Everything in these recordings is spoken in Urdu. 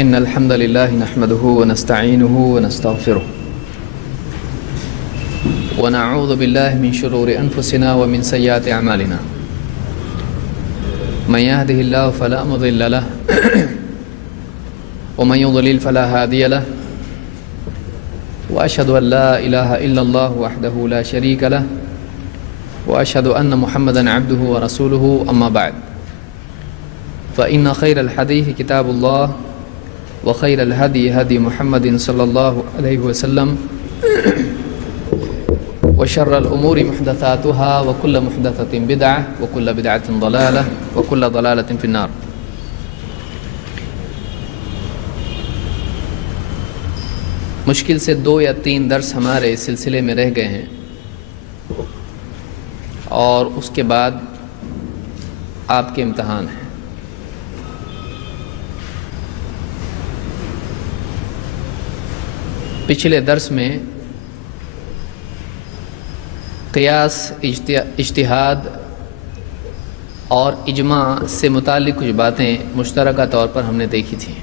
إن الحمد لله نحمده ونستعينه ونستغفره ونعوذ بالله من شرور أنفسنا ومن سيئات أعمالنا من يهده الله فلا مضل له ومن يضلل فلا هادي له وأشهد أن لا إله إلا الله وحده لا شريك له وأشهد أن محمدا عبده ورسوله أما بعد فإن خير الحديث كتاب الله وخير الهدي هدي محمد صلى الله عليه وسلم وشر الأمور محدثاتها وكل محدثة بدعة وكل بدعة ضلالة وكل ضلالة في النار. مشکل سے 2 یا 3 درس ہمارے اس سلسلے میں رہ گئے ہیں اور اس کے بعد آپ کے امتحان ہیں. پچھلے درس میں قیاس، اجتہاد اور اجماع سے متعلق کچھ باتیں مشترکہ طور پر ہم نے دیکھی تھیں.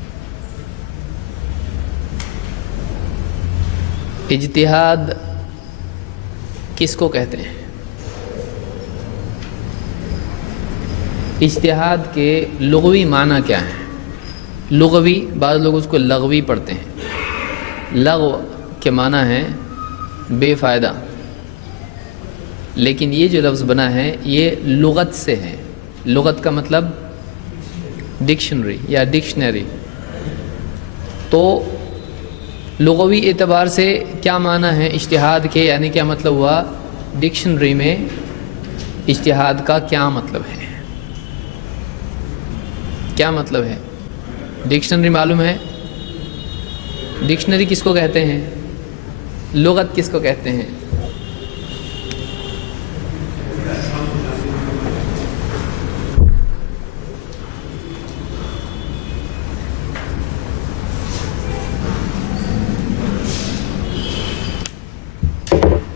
اجتہاد کس کو کہتے ہیں؟ اجتہاد کے لغوی معنی کیا ہیں؟ لغوی، بعض لوگ اس کو لغوی پڑھتے ہیں. لغو کے معنی ہے بے فائدہ، لیکن یہ جو لفظ بنا ہے یہ لغت سے ہے. لغت کا مطلب ڈکشنری یا ڈکشنری. تو لغوی اعتبار سے کیا معنی ہے اجتہاد کے، یعنی کیا مطلب ہوا؟ ڈکشنری میں اجتہاد کا کیا مطلب ہے؟ کیا مطلب ہے؟ ڈکشنری معلوم ہے؟ ڈکشنری کس کو کہتے ہیں؟ لغت کس کو کہتے ہیں؟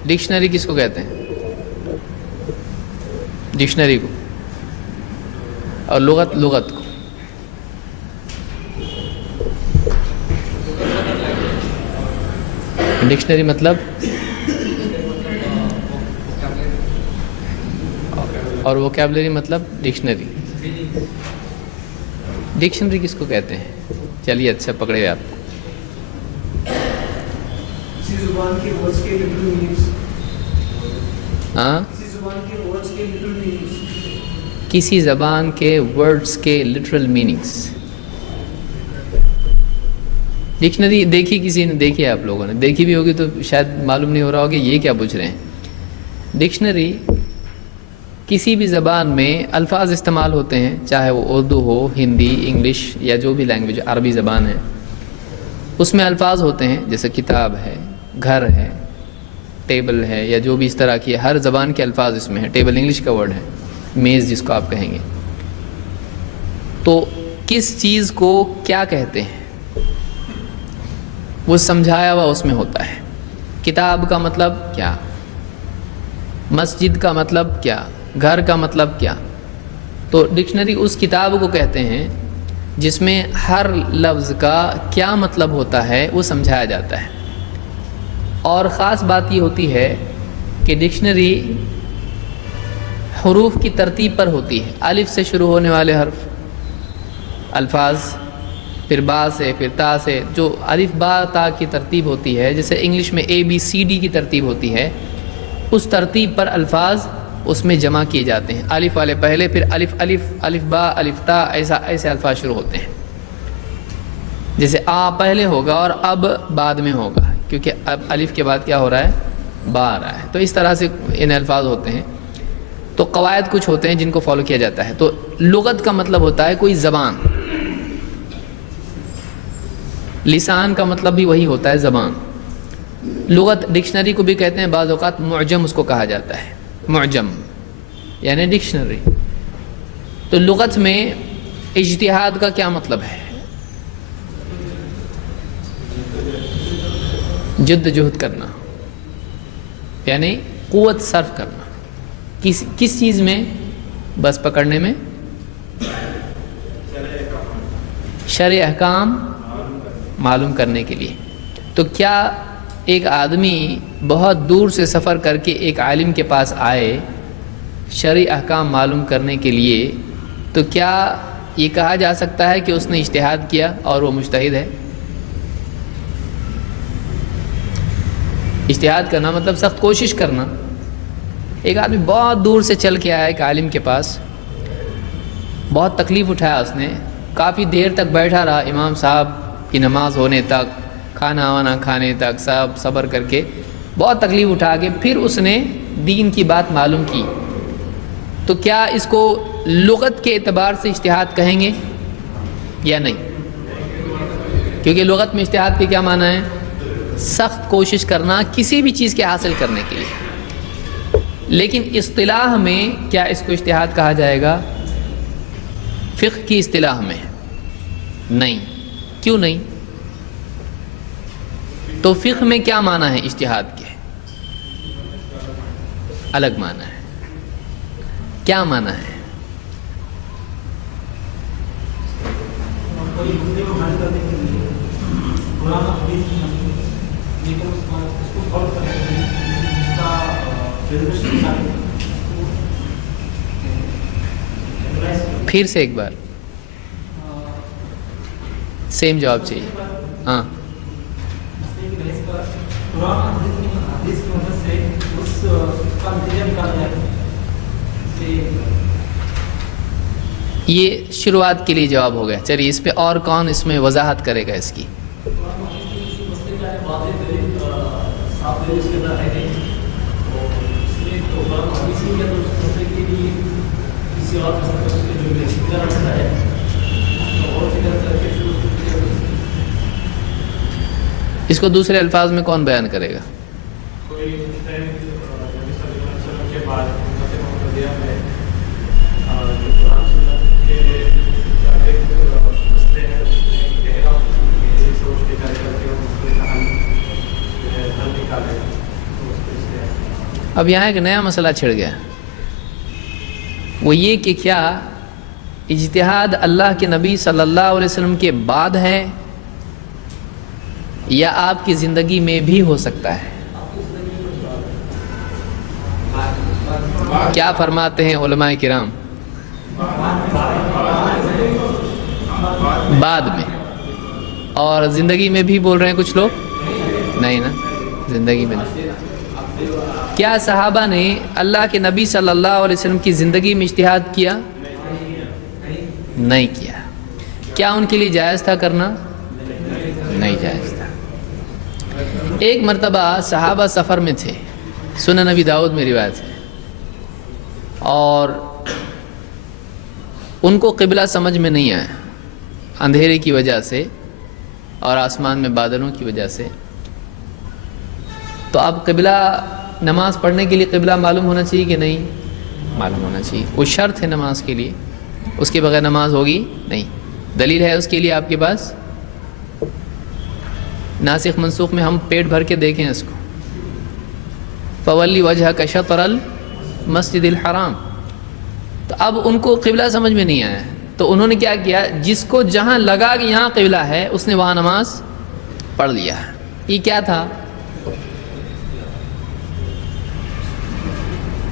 ڈکشنری کس کو کہتے ہیں؟ ڈکشنری کو. اور لغت کو. ڈکشنری مطلب اور ووکیبلری مطلب ڈکشنری. ڈکشنری کس کو کہتے ہیں؟ چلیے اچھا پکڑے آپ کو. ہاں، کسی زبان کے ورڈز کے لٹرل میننگز. ڈکشنری دیکھی کسی نے؟ دیکھی ہے آپ لوگوں نے؟ دیکھی بھی ہوگی تو شاید معلوم نہیں ہو رہا ہوگا یہ کیا پوچھ رہے ہیں. ڈکشنری کسی بھی زبان میں الفاظ استعمال ہوتے ہیں، چاہے وہ اردو ہو، ہندی، انگلش یا جو بھی لینگویج عربی زبان ہے، اس میں الفاظ ہوتے ہیں جیسے کتاب ہے، گھر ہے، ٹیبل ہے، یا جو بھی اس طرح کی ہر زبان کے الفاظ اس میں ہیں. ٹیبل انگلش کا ورڈ ہے، میز جس کو آپ کہیں گے. تو کس چیز کو کیا کہتے ہیں وہ سمجھایا ہوا اس میں ہوتا ہے. کتاب کا مطلب کیا، مسجد کا مطلب کیا، گھر کا مطلب کیا. تو ڈکشنری اس کتاب کو کہتے ہیں جس میں ہر لفظ کا کیا مطلب ہوتا ہے وہ سمجھایا جاتا ہے. اور خاص بات یہ ہوتی ہے کہ ڈکشنری حروف کی ترتیب پر ہوتی ہے. الف سے شروع ہونے والے حرف الفاظ، پھر با سے، پھر تا سے، جو الف با تا کی ترتیب ہوتی ہے، جیسے انگلش میں ABCD کی ترتیب ہوتی ہے، اس ترتیب پر الفاظ اس میں جمع کیے جاتے ہیں. الف والے پہلے، پھر الف الف، الف با، الف تا، ایسے الفاظ شروع ہوتے ہیں. جیسے آ پہلے ہوگا اور اب بعد میں ہوگا، کیونکہ اب الف کے بعد کیا ہو رہا ہے؟ با آ رہا ہے. تو اس طرح سے ان الفاظ ہوتے ہیں. تو قواعد کچھ ہوتے ہیں جن کو فالو کیا جاتا ہے. تو لغت کا مطلب ہوتا ہے کوئی زبان. لسان کا مطلب بھی وہی ہوتا ہے، زبان. لغت ڈکشنری کو بھی کہتے ہیں، بعض اوقات معجم اس کو کہا جاتا ہے. معجم یعنی ڈکشنری. تو لغت میں اجتہاد کا کیا مطلب ہے؟ جد جہد کرنا، یعنی قوت صرف کرنا. کس چیز میں؟ بس پکڑنے میں. شرع احکام معلوم کرنے کے لیے، تو کیا ایک آدمی بہت دور سے سفر کر کے ایک عالم کے پاس آئے شرعی احکام معلوم کرنے کے لیے، تو کیا یہ کہا جا سکتا ہے کہ اس نے اجتہاد کیا اور وہ مجتہد ہے؟ اجتہاد کرنا مطلب سخت کوشش کرنا۔ ایک آدمی بہت دور سے چل کے آیا ایک عالم کے پاس، بہت تکلیف اٹھایا اس نے، کافی دیر تک بیٹھا رہا امام صاحب کی نماز ہونے تک، کھانا وانا کھانے تک، سب صبر کر کے بہت تکلیف اٹھا کے پھر اس نے دین کی بات معلوم کی، تو کیا اس کو لغت کے اعتبار سے اجتہاد کہیں گے یا نہیں؟ کیونکہ لغت میں اجتہاد کے کیا معنی ہے؟ سخت کوشش کرنا کسی بھی چیز کے حاصل کرنے کے لیے، لیکن اصطلاح میں کیا اس کو اجتہاد کہا جائے گا؟ فقہ کی اصطلاح میں نہیں۔ کیوں نہیں؟ تو فقہ میں کیا معنی ہے اجتہاد کے؟ الگ معنی ہے۔ کیا معنی ہے؟ پھر سے ایک بار سیم جواب چاہیے۔ ہاں، یہ شروعات کے لیے جواب ہو گیا۔ چلیے اس پہ اور کون اس میں وضاحت کرے گا اس کی؟ اس کو دوسرے الفاظ میں کون بیان کرے گا؟ اب یہاں ایک نیا مسئلہ چھڑ گیا، وہ یہ کہ کیا اجتہاد اللہ کے نبی صلی اللہ علیہ وسلم کے بعد ہے یا آپ کی زندگی میں بھی ہو سکتا ہے؟ کیا فرماتے ہیں علماء کرام؟ بعد میں۔ اور زندگی میں بھی بول رہے ہیں کچھ لوگ؟ نہیں نا، زندگی میں نہیں۔ کیا صحابہ نے اللہ کے نبی صلی اللہ علیہ وسلم کی زندگی میں اجتہاد کیا؟ نہیں کیا۔ کیا ان کے لیے جائز تھا کرنا؟ نہیں جائز تھا۔ ایک مرتبہ صحابہ سفر میں تھے، سنن نبی داؤد میں روایت ہے، اور ان کو قبلہ سمجھ میں نہیں آیا اندھیرے کی وجہ سے اور آسمان میں بادلوں کی وجہ سے۔ تو اب قبلہ، نماز پڑھنے کے لیے قبلہ معلوم ہونا چاہیے کہ نہیں؟ معلوم ہونا چاہیے، وہ شرط ہے نماز کے لیے، اس کے بغیر نماز ہوگی نہیں۔ دلیل ہے اس کے لیے آپ کے پاس؟ ناسخ منسوخ میں ہم پیٹ بھر کے دیکھیں اس کو، فولی وجہ کا شطر المسجد الحرام۔ تو اب ان کو قبلہ سمجھ میں نہیں آیا، تو انہوں نے کیا کیا، جس کو جہاں لگا کہ یہاں قبلہ ہے اس نے وہاں نماز پڑھ لیا۔ یہ کیا تھا؟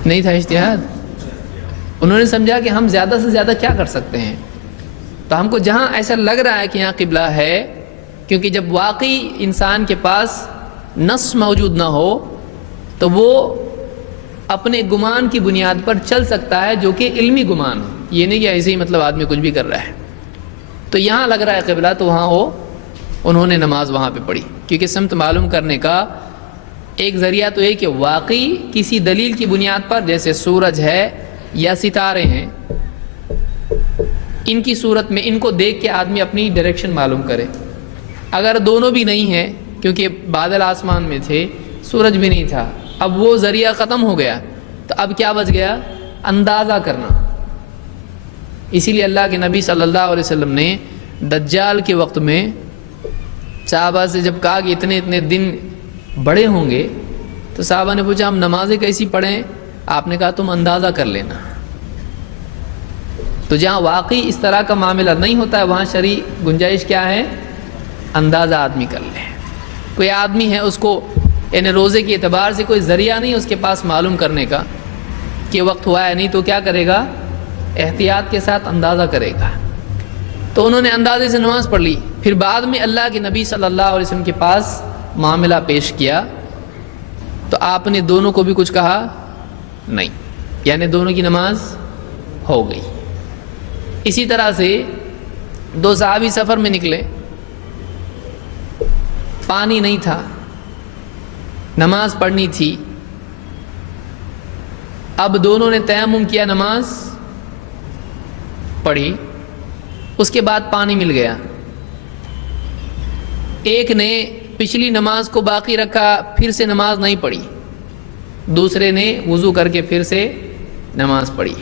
نہیں تھا اجتہاد۔ انہوں نے سمجھا کہ ہم زیادہ سے زیادہ کیا کر سکتے ہیں، تو ہم کو جہاں ایسا لگ رہا ہے کہ یہاں قبلہ ہے، کیونکہ جب واقعی انسان کے پاس نص موجود نہ ہو تو وہ اپنے گمان کی بنیاد پر چل سکتا ہے، جو کہ علمی گمان ہو، یہ نہیں کہ ایسے ہی مطلب آدمی کچھ بھی کر رہا ہے۔ تو یہاں لگ رہا ہے قبلہ، تو وہاں انہوں نے نماز وہاں پہ پڑھی، کیونکہ سمت معلوم کرنے کا ایک ذریعہ تو ہے کہ واقعی کسی دلیل کی بنیاد پر، جیسے سورج ہے یا ستارے ہیں، ان کی صورت میں ان کو دیکھ کے آدمی اپنی ڈائریکشن معلوم کرے۔ اگر دونوں بھی نہیں ہیں، کیونکہ بادل آسمان میں تھے، سورج بھی نہیں تھا، اب وہ ذریعہ ختم ہو گیا، تو اب کیا بچ گیا؟ اندازہ کرنا۔ اسی لیے اللہ کے نبی صلی اللہ علیہ وسلم نے دجال کے وقت میں صحابہ سے جب کہا کہ اتنے اتنے دن بڑے ہوں گے، تو صحابہ نے پوچھا ہم نمازیں کیسی پڑھیں؟ آپ نے کہا تم اندازہ کر لینا۔ تو جہاں واقعی اس طرح کا معاملہ نہیں ہوتا ہے، وہاں شرعی گنجائش کیا ہے؟ اندازہ آدمی کر لے. کوئی آدمی ہے اس کو یعنی روزے کے اعتبار سے کوئی ذریعہ نہیں اس کے پاس معلوم کرنے کا کہ وقت ہوا ہے نہیں، تو کیا کرے گا؟ احتیاط کے ساتھ اندازہ کرے گا. تو انہوں نے اندازے سے نماز پڑھ لی. پھر بعد میں اللہ کے نبی صلی اللہ علیہ وسلم کے پاس معاملہ پیش کیا تو آپ نے دونوں کو بھی کچھ کہا نہیں، یعنی دونوں کی نماز ہو گئی. اسی طرح سے دو صحابی سفر میں نکلے، پانی نہیں تھا، نماز پڑھنی تھی. اب دونوں نے تیمم کیا، نماز پڑھی، اس کے بعد پانی مل گیا. ایک نے پچھلی نماز کو باقی رکھا، پھر سے نماز نہیں پڑھی، دوسرے نے وضو کر کے پھر سے نماز پڑھی.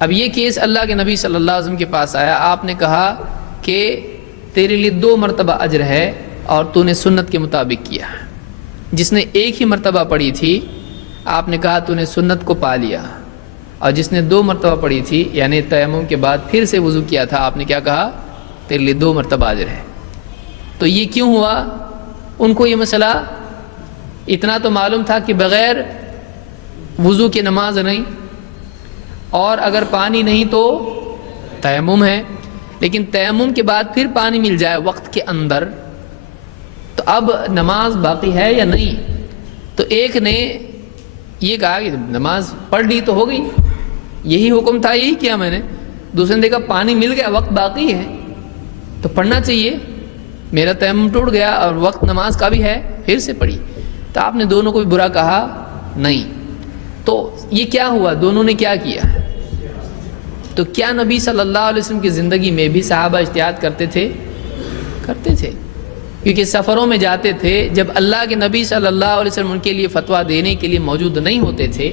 اب یہ کیس اللہ کے نبی صلی اللہ علیہ وسلم کے پاس آیا. آپ نے کہا کہ تیرے لیے 2 مرتبہ اجر ہے اور تو نے سنت کے مطابق کیا. جس نے ایک ہی مرتبہ پڑھی تھی آپ نے کہا تو نے سنت کو پا لیا، اور جس نے 2 مرتبہ پڑھی تھی یعنی تیمم کے بعد پھر سے وضو کیا تھا آپ نے کیا کہا؟ تیرے لیے 2 مرتبہ اجر ہے. تو یہ کیوں ہوا؟ ان کو یہ مسئلہ اتنا تو معلوم تھا کہ بغیر وضو کے نماز نہیں، اور اگر پانی نہیں تو تیمم ہے. لیکن تیمم کے بعد پھر پانی مل جائے وقت کے اندر تو اب نماز باقی ہے یا نہیں؟ تو ایک نے یہ کہا کہ نماز پڑھ لی تو ہو گئی، یہی حکم تھا، یہی کیا میں نے. دوسرے نے دیکھا پانی مل گیا، وقت باقی ہے تو پڑھنا چاہیے، میرا تیمم ٹوٹ گیا اور وقت نماز کا بھی ہے، پھر سے پڑھی. تو آپ نے دونوں کو بھی برا کہا نہیں. تو یہ کیا ہوا؟ دونوں نے کیا کیا؟ تو کیا نبی صلی اللہ علیہ وسلم کی زندگی میں بھی صحابہ اجتہاد کرتے تھے؟ کرتے تھے، کیونکہ سفروں میں جاتے تھے. جب اللہ کے نبی صلی اللہ علیہ وسلم ان کے لیے فتویٰ دینے کے لیے موجود نہیں ہوتے تھے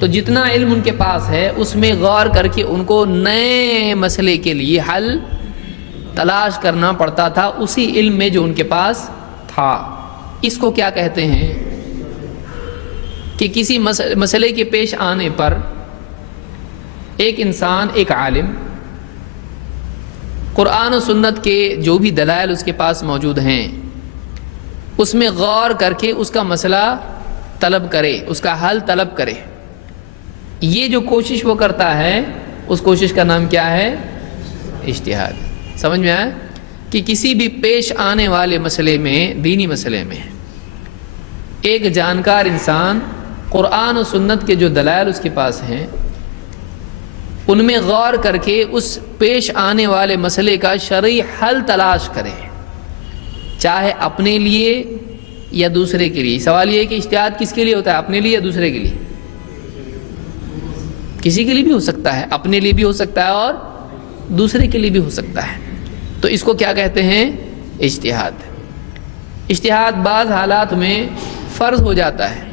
تو جتنا علم ان کے پاس ہے اس میں غور کر کے ان کو نئے مسئلے کے لیے حل تلاش کرنا پڑتا تھا اسی علم میں جو ان کے پاس تھا. اس کو کیا کہتے ہیں کہ کسی مسئلے کے پیش آنے پر ایک انسان، ایک عالم قرآن و سنت کے جو بھی دلائل اس کے پاس موجود ہیں اس میں غور کر کے اس کا مسئلہ طلب کرے، اس کا حل طلب کرے. یہ جو کوشش وہ کرتا ہے اس کوشش کا نام کیا ہے؟ اجتہاد. سمجھ میں آیا کہ کسی بھی پیش آنے والے مسئلے میں، دینی مسئلے میں، ایک جانکار انسان قرآن و سنت کے جو دلائل اس کے پاس ہیں ان میں غور کر کے اس پیش آنے والے مسئلے کا شرعی حل تلاش کرے، چاہے اپنے لیے یا دوسرے کے لیے. سوال یہ ہے کہ اجتہاد کس کے لیے ہوتا ہے؟ اپنے لیے یا دوسرے کے لیے؟ کسی کے لیے بھی ہو سکتا ہے، اپنے لیے بھی ہو سکتا ہے اور دوسرے کے لیے بھی ہو سکتا ہے. تو اس کو کیا کہتے ہیں؟ اجتہاد. اجتہاد بعض حالات میں فرض ہو جاتا ہے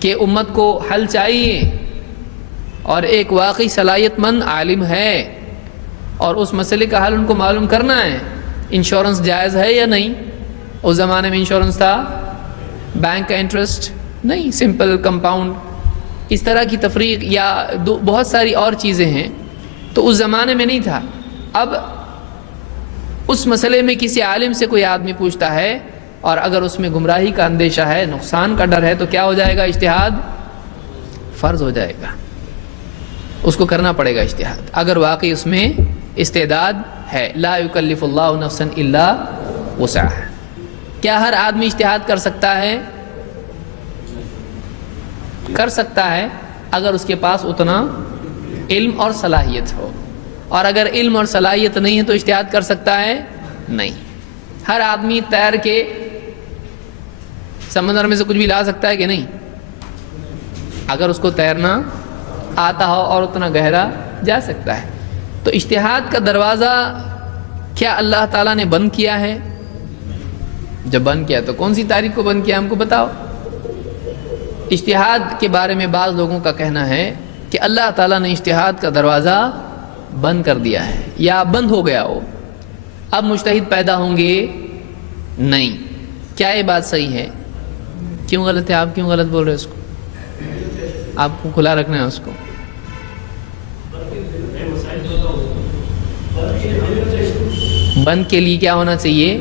کہ امت کو حل چاہیے اور ایک واقعی صلاحیت مند عالم ہے اور اس مسئلے کا حل ان کو معلوم کرنا ہے. انشورنس جائز ہے یا نہیں؟ اس زمانے میں انشورنس تھا، بینک کا انٹرسٹ نہیں، سمپل کمپاؤنڈ، اس طرح کی تفریق یا بہت ساری اور چیزیں ہیں. تو اس زمانے میں نہیں تھا. اب اس مسئلے میں کسی عالم سے کوئی آدمی پوچھتا ہے اور اگر اس میں گمراہی کا اندیشہ ہے، نقصان کا ڈر ہے، تو کیا ہو جائے گا؟ اجتہاد فرض ہو جائے گا، اس کو کرنا پڑے گا اجتہاد اگر واقعی اس میں استعداد ہے. لا یکلف اللہ نفسا الا وسعها. کیا ہر آدمی اجتہاد کر سکتا ہے؟ کر سکتا ہے اگر اس کے پاس اتنا علم اور صلاحیت ہو، اور اگر علم اور صلاحیت نہیں ہے تو اجتہاد کر سکتا ہے؟ نہیں. ہر آدمی تیر کے سمندر میں سے کچھ بھی لا سکتا ہے کہ نہیں؟ اگر اس کو تیرنا آتا ہو اور اتنا گہرا جا سکتا ہے. تو اجتہاد کا دروازہ کیا اللہ تعالیٰ نے بند کیا ہے؟ جب بند کیا تو کون سی تاریخ کو بند کیا؟ ہم کو بتاؤ. اجتہاد کے بارے میں بعض لوگوں کا کہنا ہے کہ اللہ تعالیٰ نے اجتہاد کا دروازہ بند کر دیا ہے یا بند ہو گیا ہو، اب مجتہد پیدا ہوں گے نہیں. کیا یہ بات صحیح ہے؟ کیوں غلط ہے؟ آپ کیوں غلط بول رہے ہیں؟ اس کو آپ کو کھلا رکھنا ہے اس کو. بند کے لیے کیا ہونا چاہیے؟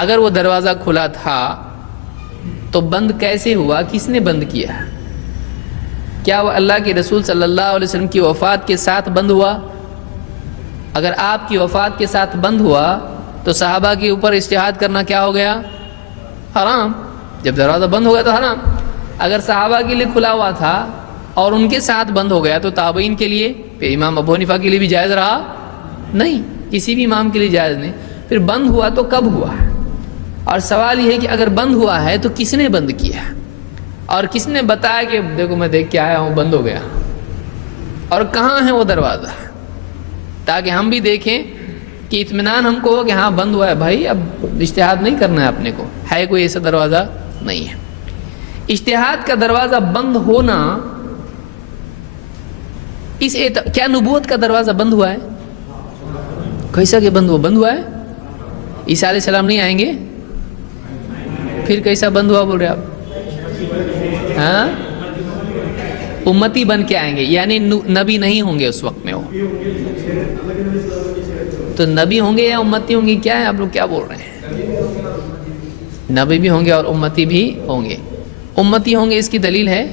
اگر وہ دروازہ کھلا تھا تو بند کیسے ہوا؟ کس نے بند کیا؟ کیا وہ اللہ کے رسول صلی اللہ علیہ وسلم کی وفات کے ساتھ بند ہوا؟ اگر آپ کی وفات کے ساتھ بند ہوا تو صحابہ کے اوپر اجتہاد کرنا کیا ہو گیا؟ حرام. جب دروازہ بند ہو گیا تو حرام. اگر صحابہ کے لیے کھلا ہوا تھا اور ان کے ساتھ بند ہو گیا تو تابعین کے لیے، پھر امام ابو حنیفہ کے لیے بھی جائز رہا نہیں، کسی بھی امام کے لیے جائز نہیں. پھر بند ہوا تو کب ہوا؟ اور سوال یہ ہے کہ اگر بند ہوا ہے تو کس نے بند کیا، اور کس نے بتایا کہ دیکھو میں دیکھ کے آیا ہوں بند ہو گیا، اور کہاں ہے وہ دروازہ، تاکہ ہم بھی دیکھیں کہ اطمینان ہم کو ہو کہ ہاں بند ہوا ہے. بھائی اب اجتہاد نہیں کرنا ہے اپنے کو، ہے کوئی ایسا دروازہ نہیں ہے. اجتہاد کا دروازہ بند ہونا کیا نبوت کا دروازہ بند ہوا ہے؟ کیسا کہ بند ہوا ہے؟ عیسیٰ علیہ السلام نہیں آئیں گے؟ پھر کیسا بند ہوا بول رہے آپ؟ ہاں، امتی بن کے آئیں گے، یعنی نبی نہیں ہوں گے اس وقت میں. وہ تو نبی ہوں گے یا امتی ہوں گے؟ کیا ہے آپ لوگ کیا بول رہے ہیں؟ نبی بھی ہوں گے اور امتی بھی ہوں گے. امتی ہوں گے اس کی دلیل ہے؟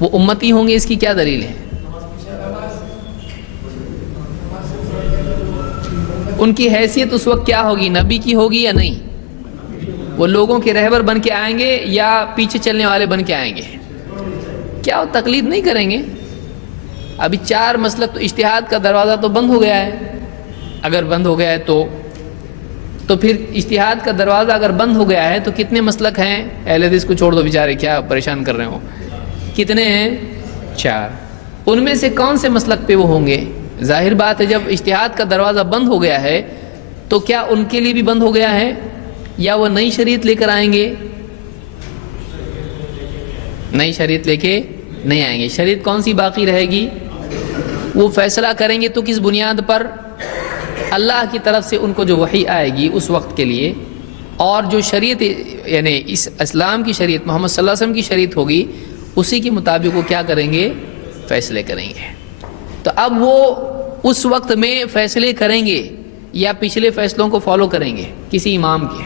وہ امتی ہوں گے اس کی کیا دلیل ہے؟ ان کی حیثیت اس وقت کیا ہوگی؟ نبی کی ہوگی یا نہیں؟ وہ لوگوں کے رہبر بن کے آئیں گے یا پیچھے چلنے والے بن کے آئیں گے؟ کیا وہ تقلید نہیں کریں گے؟ ابھی 4 مسلک، تو اجتہاد کا دروازہ تو بند ہو گیا ہے. اگر بند ہو گیا ہے تو پھر اجتہاد کا دروازہ اگر بند ہو گیا ہے تو کتنے مسلک ہیں؟ اہل حدیث کو چھوڑ دو، بیچارے کیا پریشان کر رہے ہو. کتنے ہیں؟ 4. ان میں سے کون سے مسلک پہ وہ ہوں گے؟ ظاہر بات ہے جب اجتہاد کا دروازہ بند ہو گیا ہے تو کیا ان کے لیے بھی بند ہو گیا ہے، یا وہ نئی شریعت لے کر آئیں گے؟ نئی شریعت لے کے نہیں آئیں گے. شریعت کون سی باقی رہے گی؟ وہ فیصلہ کریں گے تو کس بنیاد پر؟ اللہ کی طرف سے ان کو جو وحی آئے گی اس وقت کے لیے، اور جو شریعت یعنی اس اسلام کی شریعت، محمد صلی اللہ علیہ وسلم کی شریعت ہوگی، اسی کے مطابق وہ کیا کریں گے؟ فیصلے کریں گے. تو اب وہ اس وقت میں فیصلے کریں گے یا پچھلے فیصلوں کو فالو کریں گے کسی امام کے؟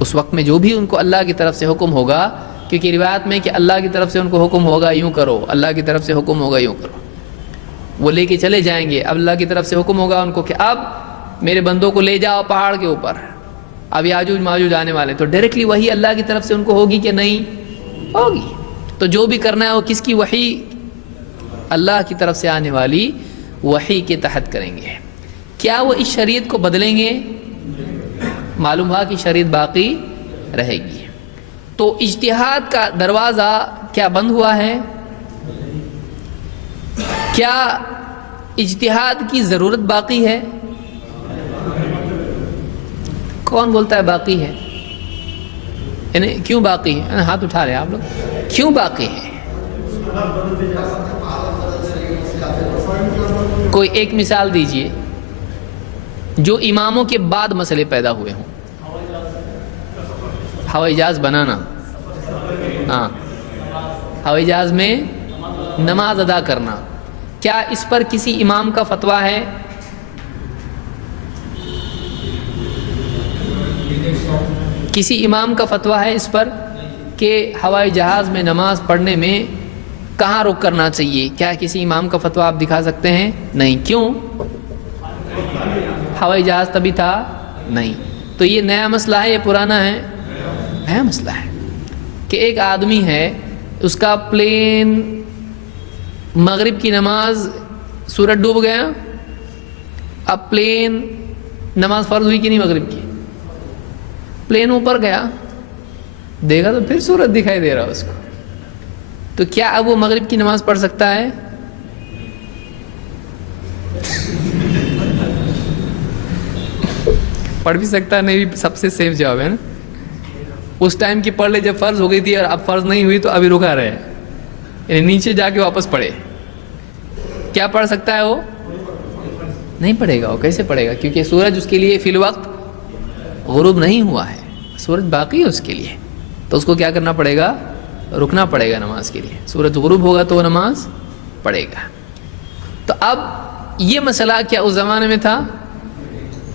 اس وقت میں جو بھی ان کو اللہ کی طرف سے حکم ہوگا، کیونکہ روایت میں کہ اللہ کی طرف سے ان کو حکم ہوگا یوں کرو، اللہ کی طرف سے حکم ہوگا یوں کرو، وہ لے کے چلے جائیں گے. اب اللہ کی طرف سے حکم ہوگا ان کو کہ اب میرے بندوں کو لے جاؤ پہاڑ کے اوپر، اب یاجوج ماجوج آنے والے، تو ڈائریکٹلی وہی اللہ کی طرف سے ان کو ہوگی کہ نہیں ہوگی؟ تو جو بھی کرنا ہے وہ کس کی وحی؟ اللہ کی طرف سے آنے والی وحی کے تحت کریں گے. کیا وہ اس شریعت کو بدلیں گے؟ معلوم ہوا کہ شریعت باقی رہے گی. تو اجتہاد کا دروازہ کیا بند ہوا ہے؟ کیا اجتہاد کی ضرورت باقی ہے؟ کون بولتا ہے باقی ہے؟ یعنی کیوں باقی ہے؟ ہاتھ اٹھا رہے ہیں آپ لوگ. کیوں باقی ہے؟ کوئی ایک مثال دیجئے جو اماموں کے بعد مسئلے پیدا ہوئے ہوں. ہوائی جہاز بنانا، ہاں، ہوائی جہاز میں نماز ادا کرنا، کیا اس پر کسی امام کا فتویٰ ہے؟ کسی امام کا فتویٰ ہے اس پر کہ ہوائی جہاز میں نماز پڑھنے میں کہاں رک کرنا چاہیے؟ کیا کسی امام کا فتویٰ آپ دکھا سکتے ہیں؟ نہیں. کیوں؟ ہوائی جہاز تبھی تھا نہیں. تو یہ نیا مسئلہ ہے، یہ پرانا ہے؟ نیا مسئلہ ہے کہ ایک آدمی ہے، اس کا پلین مغرب کی نماز، سورج ڈوب گیا، اب پلین نماز فرض ہوئی کہ نہیں مغرب کی؟ پلین اوپر گیا، دیکھا تو پھر سورج دکھائی دے رہا اس کو، تو کیا اب وہ مغرب کی نماز پڑھ سکتا ہے؟ پڑھ بھی سکتا ہے، نہیں بھی سب سے سیف جواب ہے نا. اس ٹائم کی پڑھ لے جب فرض ہو گئی تھی اور اب فرض نہیں ہوئی تو ابھی رکا رہے، یعنی نیچے جا کے واپس پڑھے. کیا پڑھ سکتا ہے وہ؟ نہیں پڑھے گا. وہ کیسے پڑھے گا؟ کیونکہ سورج اس کے لیے فی الوقت غروب نہیں ہوا ہے، سورج باقی ہے اس کے لیے. تو اس کو کیا کرنا پڑے گا؟ رکنا پڑے گا نماز کے لیے. سورج غروب ہوگا تو وہ نماز پڑھے گا. تو اب یہ مسئلہ کیا اس زمانے میں تھا؟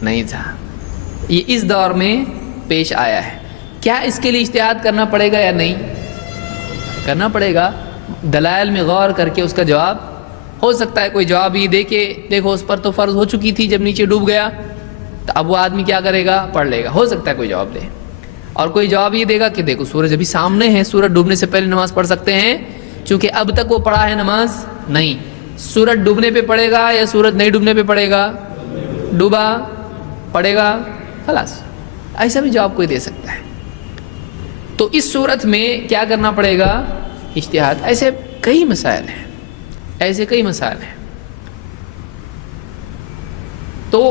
نہیں تھا. یہ اس دور میں پیش آیا ہے. کیا اس کے لیے اجتہاد کرنا پڑے گا یا نہیں؟ کرنا پڑے گا. دلائل میں غور کر کے اس کا جواب ہو سکتا ہے کوئی جواب یہ دے کہ دیکھو اس پر تو فرض ہو چکی تھی جب نیچے ڈوب گیا, تو اب وہ آدمی کیا کرے گا؟ پڑھ لے گا. ہو سکتا ہے کوئی جواب دے. اور کوئی جواب یہ دے گا کہ دیکھو سورج ابھی سامنے ہے, سورج ڈوبنے سے پہلے نماز پڑھ سکتے ہیں, چونکہ اب تک وہ پڑھا ہے نماز نہیں. سورج ڈوبنے پہ پڑھے گا یا سورج نہیں ڈوبنے پہ پڑھے گا؟ ڈوبا پڑھے گا, خلاص. ایسا بھی جواب کوئی دے سکتا ہے. تو اس صورت میں کیا کرنا پڑے گا؟ اجتہاد. ایسے کئی مسائل ہیں, ایسے کئی مسائل ہیں. تو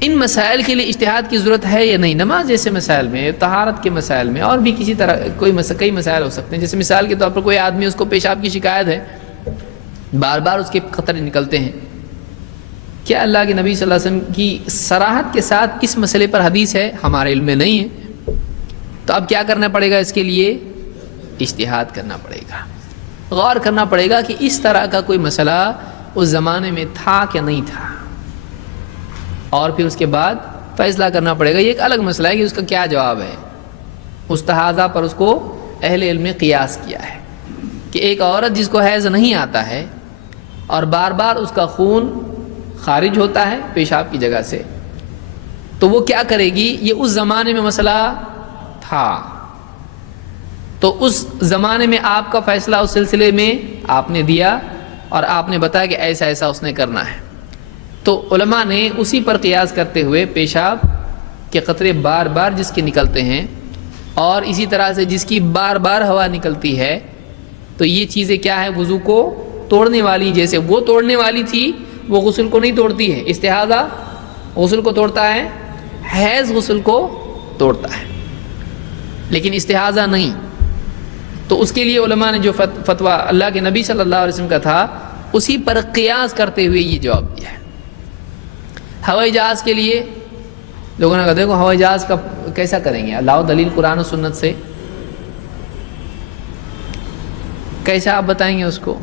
ان مسائل کے لیے اجتہاد کی ضرورت ہے یا نہیں؟ نماز جیسے مسائل میں, طہارت کے مسائل میں, اور بھی کسی طرح کئی مسائل ہو سکتے ہیں. جیسے مثال کے طور پر کوئی آدمی, اس کو پیشاب کی شکایت ہے, بار بار اس کے قطرے نکلتے ہیں. کیا اللہ کے نبی صلی اللہ علیہ وسلم کی صراحت کے ساتھ اس مسئلے پر حدیث ہے؟ ہمارے علم میں نہیں ہے. تو اب کیا کرنا پڑے گا اس کے لیے؟ اجتہاد کرنا پڑے گا. غور کرنا پڑے گا کہ اس طرح کا کوئی مسئلہ اس زمانے میں تھا کہ نہیں تھا, اور پھر اس کے بعد فیصلہ کرنا پڑے گا. یہ ایک الگ مسئلہ ہے کہ اس کا کیا جواب ہے. اس تحاضہ پر اس کو اہل علم نے قیاس کیا ہے کہ ایک عورت جس کو حیض نہیں آتا ہے اور بار بار اس کا خون خارج ہوتا ہے پیشاب کی جگہ سے, تو وہ کیا کرے گی؟ یہ اس زمانے میں مسئلہ تھا. تو اس زمانے میں آپ کا فیصلہ اس سلسلے میں آپ نے دیا اور آپ نے بتایا کہ ایسا ایسا اس نے کرنا ہے. تو علماء نے اسی پر قیاس کرتے ہوئے پیشاب کے قطرے بار بار جس کے نکلتے ہیں, اور اسی طرح سے جس کی بار بار ہوا نکلتی ہے, تو یہ چیزیں کیا ہے؟ وضو کو توڑنے والی. جیسے وہ توڑنے والی تھی وہ غسل کو نہیں توڑتی ہے. استحاضہ غسل کو توڑتا ہے, حیض غسل کو توڑتا ہے, لیکن استحاضہ نہیں. تو اس کے لیے علماء نے جو فتویٰ اللہ کے نبی صلی اللہ علیہ وسلم کا تھا اسی پر قیاس کرتے ہوئے یہ جواب دیا ہے. ہوائی جہاز کے لیے لوگوں نے کہا دیکھو ہوائی جہاز کا کیسا کریں گے؟ لاؤ دلیل قرآن و سنت سے. کیسا آپ بتائیں گے اس کو؟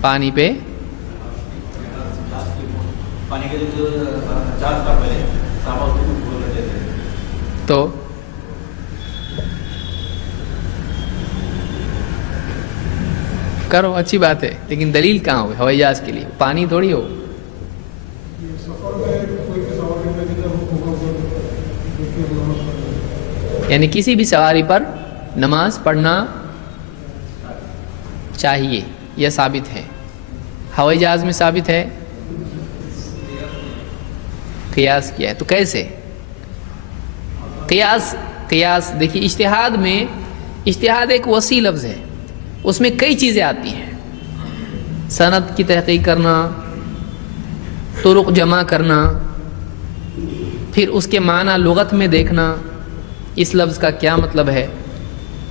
پانی پہ تو کرو, اچھی بات ہے, لیکن دلیل کہاں ہو ہوائی جہاز کے لیے؟ پانی تھوڑی ہو. یعنی کسی بھی سواری پر نماز پڑھنا چاہیے, یہ ثابت ہے. ہوائی جہاز میں ثابت ہے, قیاس کیا ہے. تو کیسے قیاس دیکھیے, اجتہاد میں, اجتہاد ایک وسیع لفظ ہے, اس میں کئی چیزیں آتی ہیں. سند کی تحقیق کرنا, طرق جمع کرنا, پھر اس کے معنی لغت میں دیکھنا, اس لفظ کا کیا مطلب ہے,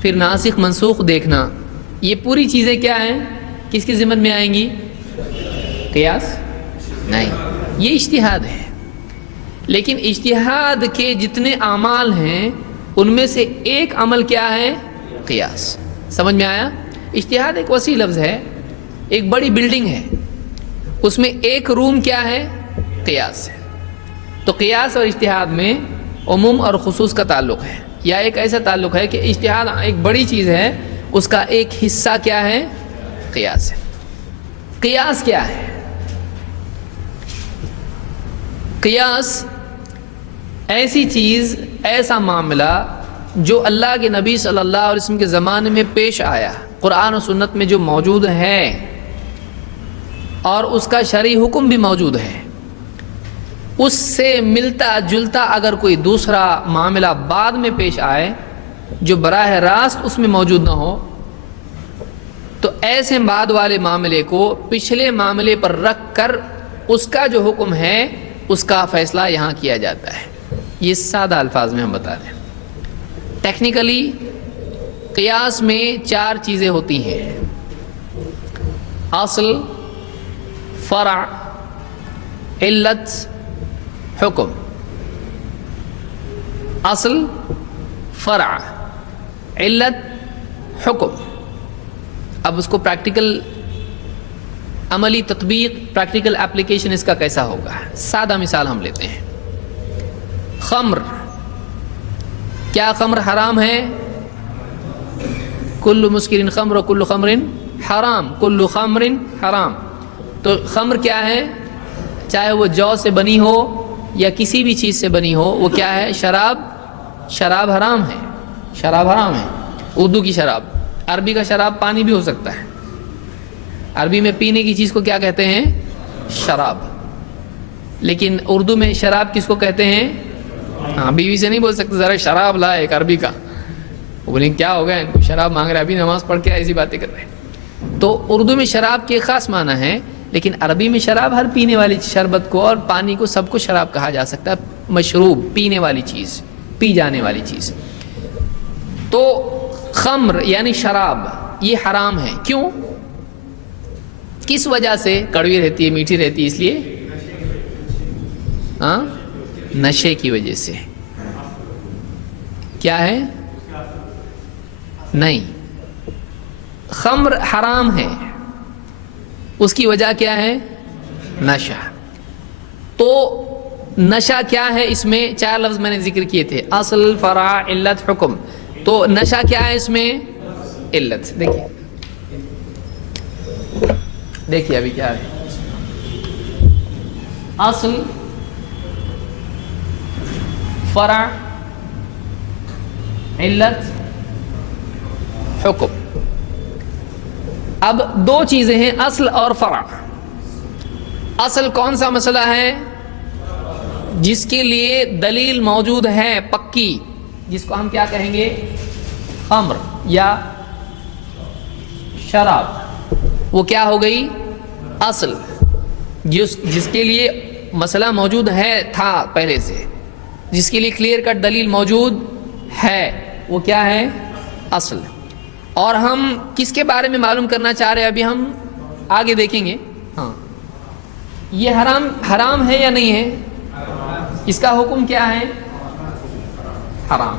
پھر ناسخ منسوخ دیکھنا. یہ پوری چیزیں کیا ہیں؟ کس کی ذمت میں آئیں گی؟ قیاس نہیں, یہ اجتہاد ہے. لیکن اجتہاد کے جتنے اعمال ہیں ان میں سے ایک عمل کیا ہے؟ قیاس. سمجھ میں آیا؟ اجتہاد ایک وسیع لفظ ہے, ایک بڑی بلڈنگ ہے, اس میں ایک روم کیا ہے؟ قیاس ہے. تو قیاس اور اجتہاد میں عموم اور خصوص کا تعلق ہے, یا ایک ایسا تعلق ہے کہ اجتہاد ایک بڑی چیز ہے, اس کا ایک حصہ کیا ہے؟ قیاس ہے. قیاس کیا ہے؟ قیاس ایسی چیز, ایسا معاملہ جو اللہ کے نبی صلی اللہ علیہ وسلم کے زمانے میں پیش آیا, قرآن و سنت میں جو موجود ہے, اور اس کا شرعی حکم بھی موجود ہے, اس سے ملتا جلتا اگر کوئی دوسرا معاملہ بعد میں پیش آئے جو براہ راست اس میں موجود نہ ہو, تو ایسے بعد والے معاملے کو پچھلے معاملے پر رکھ کر اس کا جو حکم ہے اس کا فیصلہ یہاں کیا جاتا ہے. یہ سادہ الفاظ میں ہم بتا رہے ہیں. ٹیکنیکلی قیاس میں 4 چیزیں ہوتی ہیں: اصل, فرع, علت, حکم. اصل, فرع, علت حکم. اب اس کو پریکٹیکل عملی تطبیق، پریکٹیکل اپلیکیشن اس کا کیسا ہوگا؟ سادہ مثال ہم لیتے ہیں. خمر، کیا خمر حرام ہے؟ کل مسکر خمر و کل خمر حرام، کل خمر حرام. تو خمر کیا ہے؟ چاہے وہ جو سے بنی ہو یا کسی بھی چیز سے بنی ہو، وہ کیا ہے؟ شراب. شراب حرام ہے، شراب حرام ہے. اردو کی شراب، عربی کا شراب پانی بھی ہو سکتا ہے. عربی میں پینے کی چیز کو کیا کہتے ہیں؟ شراب. لیکن اردو میں شراب کس کو کہتے ہیں؟ ہاں، بیوی سے نہیں بول سکتے ذرا شراب لا ایک عربی کا. وہ بولیں کیا ہو گیا ان کو، شراب مانگ رہے، ابھی نماز پڑھ کے ایسی باتیں کر رہے ہیں. تو اردو میں شراب کے خاص معنی ہے، لیکن عربی میں شراب ہر پینے والی شربت کو اور پانی کو سب کو شراب کہا جا سکتا ہے. مشروب، پینے والی چیز، پی جانے والی چیز. تو خمر یعنی شراب یہ حرام ہے. کیوں؟ کس وجہ سے؟ کڑوی رہتی ہے، میٹھی رہتی ہے، اس لیے ہاں نشے کی وجہ سے. کیا ہے؟ نہیں، خمر حرام ہے، اس کی وجہ کیا ہے؟ نشہ. تو نشہ کیا ہے؟ اس میں 4 لفظ میں نے ذکر کیے تھے، اصل، فرع، علت، حکم. تو نشہ کیا ہے اس میں؟ علت. دیکھیے ابھی کیا ہے. اصل، فرع، علت، حکم. اب 2 چیزیں ہیں، اصل اور فرع. اصل کون سا مسئلہ ہے؟ جس کے لیے دلیل موجود ہے پکی، جس کو ہم کیا کہیں گے؟ خمر یا شراب. وہ کیا ہو گئی؟ اصل. جس کے لیے مسئلہ موجود ہے، تھا پہلے سے، جس کے لیے کلیئر کٹ دلیل موجود ہے، وہ کیا ہے؟ اصل. اور ہم کس کے بارے میں معلوم کرنا چاہ رہے ہیں ابھی ہم آگے دیکھیں گے. ہاں، یہ حرام ہے یا نہیں ہے؟ اس کا حکم کیا ہے؟ حرام.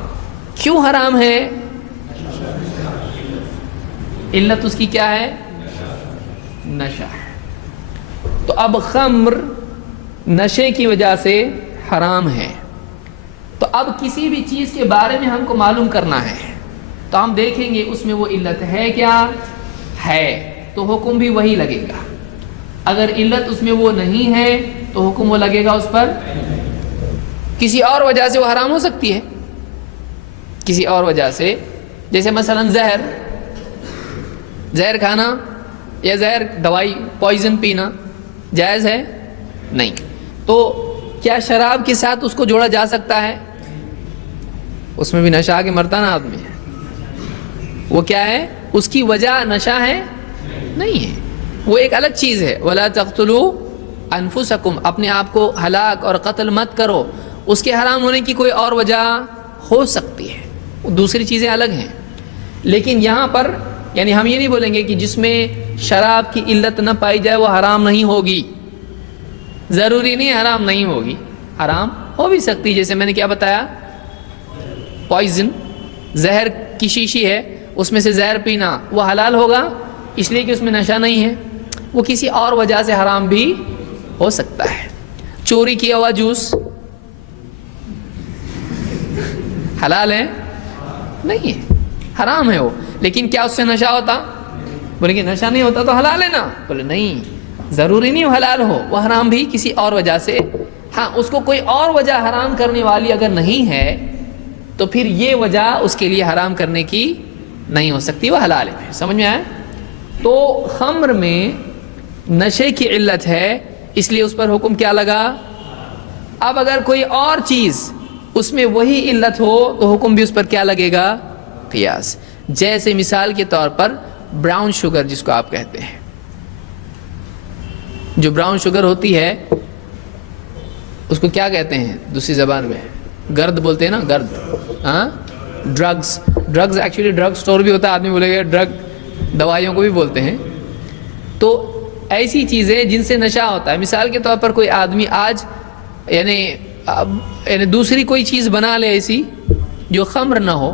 کیوں حرام ہے؟ علت اس کی کیا ہے؟ نشہ. تو اب خمر نشے کی وجہ سے حرام ہے. تو اب کسی بھی چیز کے بارے میں ہم کو معلوم کرنا ہے تو ہم دیکھیں گے اس میں وہ علت ہے کیا ہے، تو حکم بھی وہی لگے گا. اگر علت اس میں وہ نہیں ہے تو حکم وہ لگے گا اس پر. کسی اور وجہ سے وہ حرام ہو سکتی ہے، کسی اور وجہ سے، جیسے مثلا زہر کھانا یا زہر دوائی پوائزن پینا جائز ہے؟ نہیں. تو کیا شراب کے ساتھ اس کو جوڑا جا سکتا ہے؟ اس میں بھی نشہ کے مرتا نا آدمی. وہ کیا ہے؟ اس کی وجہ نشہ ہے؟ نہیں ہے، وہ ایک الگ چیز ہے. وَلَا تَقْتُلُوا أَنفُسَكُمْ، اپنے آپ کو ہلاک اور قتل مت کرو. اس کے حرام ہونے کی کوئی اور وجہ ہو سکتی ہے، دوسری چیزیں الگ ہیں. لیکن یہاں پر یعنی ہم یہ نہیں بولیں گے کہ جس میں شراب کی علت نہ پائی جائے وہ حرام نہیں ہوگی. ضروری نہیں حرام نہیں ہوگی، حرام ہو بھی سکتی. جیسے میں نے کیا بتایا، پوائزن، زہر کی شیشی ہے، اس میں سے زہر پینا وہ حلال ہوگا اس لیے کہ اس میں نشہ نہیں ہے. وہ کسی اور وجہ سے حرام بھی ہو سکتا ہے. چوری کیا ہوا جوس حلال ہے؟ نہیں ہے، حرام ہے وہ. لیکن کیا اس سے نشہ ہوتا؟ بولے کہ نشہ نہیں ہوتا تو حلال ہے نا. بولے نہیں، ضروری نہیں وہ حلال ہو، وہ حرام بھی کسی اور وجہ سے. ہاں، اس کو کوئی اور وجہ حرام کرنے والی اگر نہیں ہے تو پھر یہ وجہ اس کے لیے حرام کرنے کی نہیں ہو سکتی، وہ حلال ہے. سمجھ میں آیا؟ تو خمر میں نشے کی علت ہے اس لیے اس پر حکم کیا لگا؟ اب اگر کوئی اور چیز اس میں وہی علت ہو تو حکم بھی اس پر کیا لگے گا؟ قیاس. جیسے مثال کے طور پر براؤن شوگر جس کو آپ کہتے ہیں، جو براؤن شوگر ہوتی ہے اس کو کیا کہتے ہیں دوسری زبان میں؟ گرد بولتے ہیں نا، گرد. ہاں، ڈرگز ایکچولی ڈرگ سٹور بھی ہوتا ہے، آدمی بولے گا ڈرگ، دوائیوں کو بھی بولتے ہیں. تو ایسی چیزیں جن سے نشہ ہوتا ہے. مثال کے طور پر کوئی آدمی آج یعنی دوسری کوئی چیز بنا لے ایسی جو خمر نہ ہو،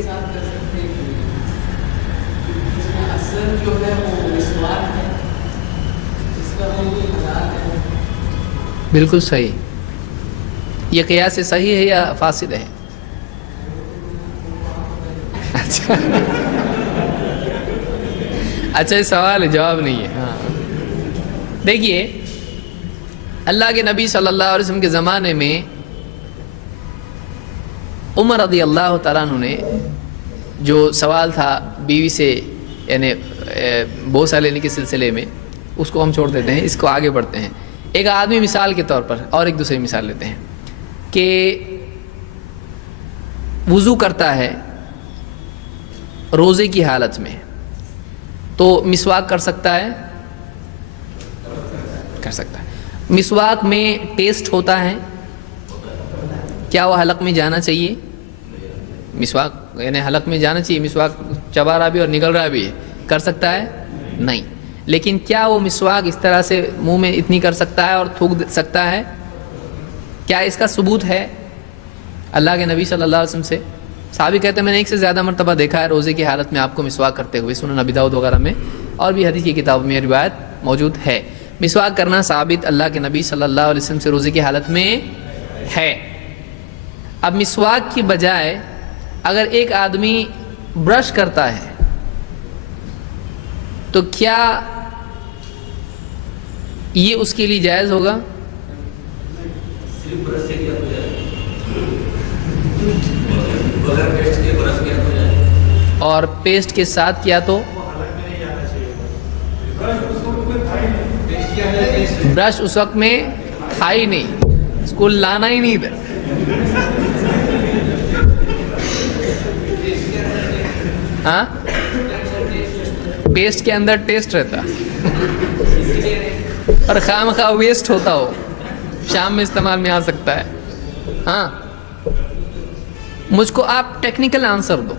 کے ساتھ کر سکتے ہیں. اس میں اثر جو ہے وہ مسواک ہے, اس کا وہ حلال ہے. بالکل صحیح. یہ قیاس صحیح ہے یا فاسد ہے؟ اچھا اچھا یہ سوال ہے, جواب نہیں ہے. ہاں دیکھیے, اللہ کے نبی صلی اللہ علیہ وسلم کے زمانے میں عمر رضی اللہ تعالیٰ عنہ نے جو سوال تھا بیوی سے, یعنی بوسہ لینے کے سلسلے میں, اس کو ہم چھوڑ دیتے ہیں, اس کو آگے بڑھتے ہیں. ایک آدمی مثال کے طور پر اور ایک دوسری مثال لیتے ہیں کہ وضو کرتا ہے روزے کی حالت میں, تو مسواک کر سکتا ہے؟ کر سکتا ہے. مسواک میں ٹیسٹ ہوتا ہے, کیا وہ حلق میں جانا چاہیے؟ مسواک یعنی حلق میں جانا چاہیے, مسواک چبا رہا بھی اور نکل رہا بھی ہے, کر سکتا ہے؟ نہیں. لیکن کیا وہ مسواک اس طرح سے منہ میں اتنی کر سکتا ہے اور تھوک سکتا ہے؟ کیا اس کا ثبوت ہے اللہ کے نبی صلی اللہ علیہ وسلم سے؟ صحابی کہتے ہیں میں نے ایک سے زیادہ مرتبہ دیکھا ہے روزے کی حالت میں آپ کو مسواک کرتے ہوئے, سنن ابی داؤد وغیرہ میں اور بھی حدیث کی کتابوں میں روایت موجود ہے. مسواک کرنا ثابت اللہ کے نبی صلی اللہ علیہ وسلم سے روزے کی حالت میں ہے. اب مسواک کی بجائے اگر ایک آدمی برش کرتا ہے تو کیا یہ اس کے لیے جائز ہوگا؟ اور پیسٹ کے ساتھ کیا تو برش اس وقت میں تھا ہی نہیں, اس کو لانا ہی نہیں ادھر. ہاں پیسٹ کے اندر ٹیسٹ رہتا اور خام خواہ ویسٹ ہوتا ہو, شام میں استعمال میں آ سکتا ہے. ہاں مجھ کو آپ ٹیکنیکل آنسر دو.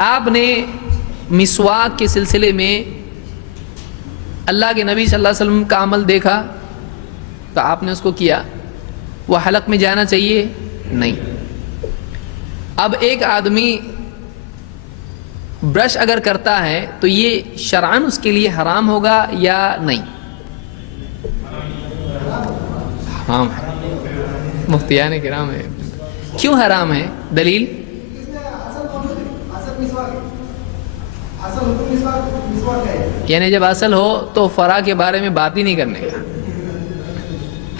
آپ نے مسواک کے سلسلے میں اللہ کے نبی صلی اللہ علیہ وسلم کا عمل دیکھا تو آپ نے اس کو کیا, وہ حلق میں جانا چاہیے؟ نہیں. اب ایک آدمی برش اگر کرتا ہے تو یہ شرعاً اس کے لیے حرام ہوگا یا نہیں؟ حرام ہے. مفتیان کرام ہے. کیوں حرام ہے؟ دلیل؟ یعنی جب اصل ہو تو فرع کے بارے میں بات ہی نہیں کرنے کا.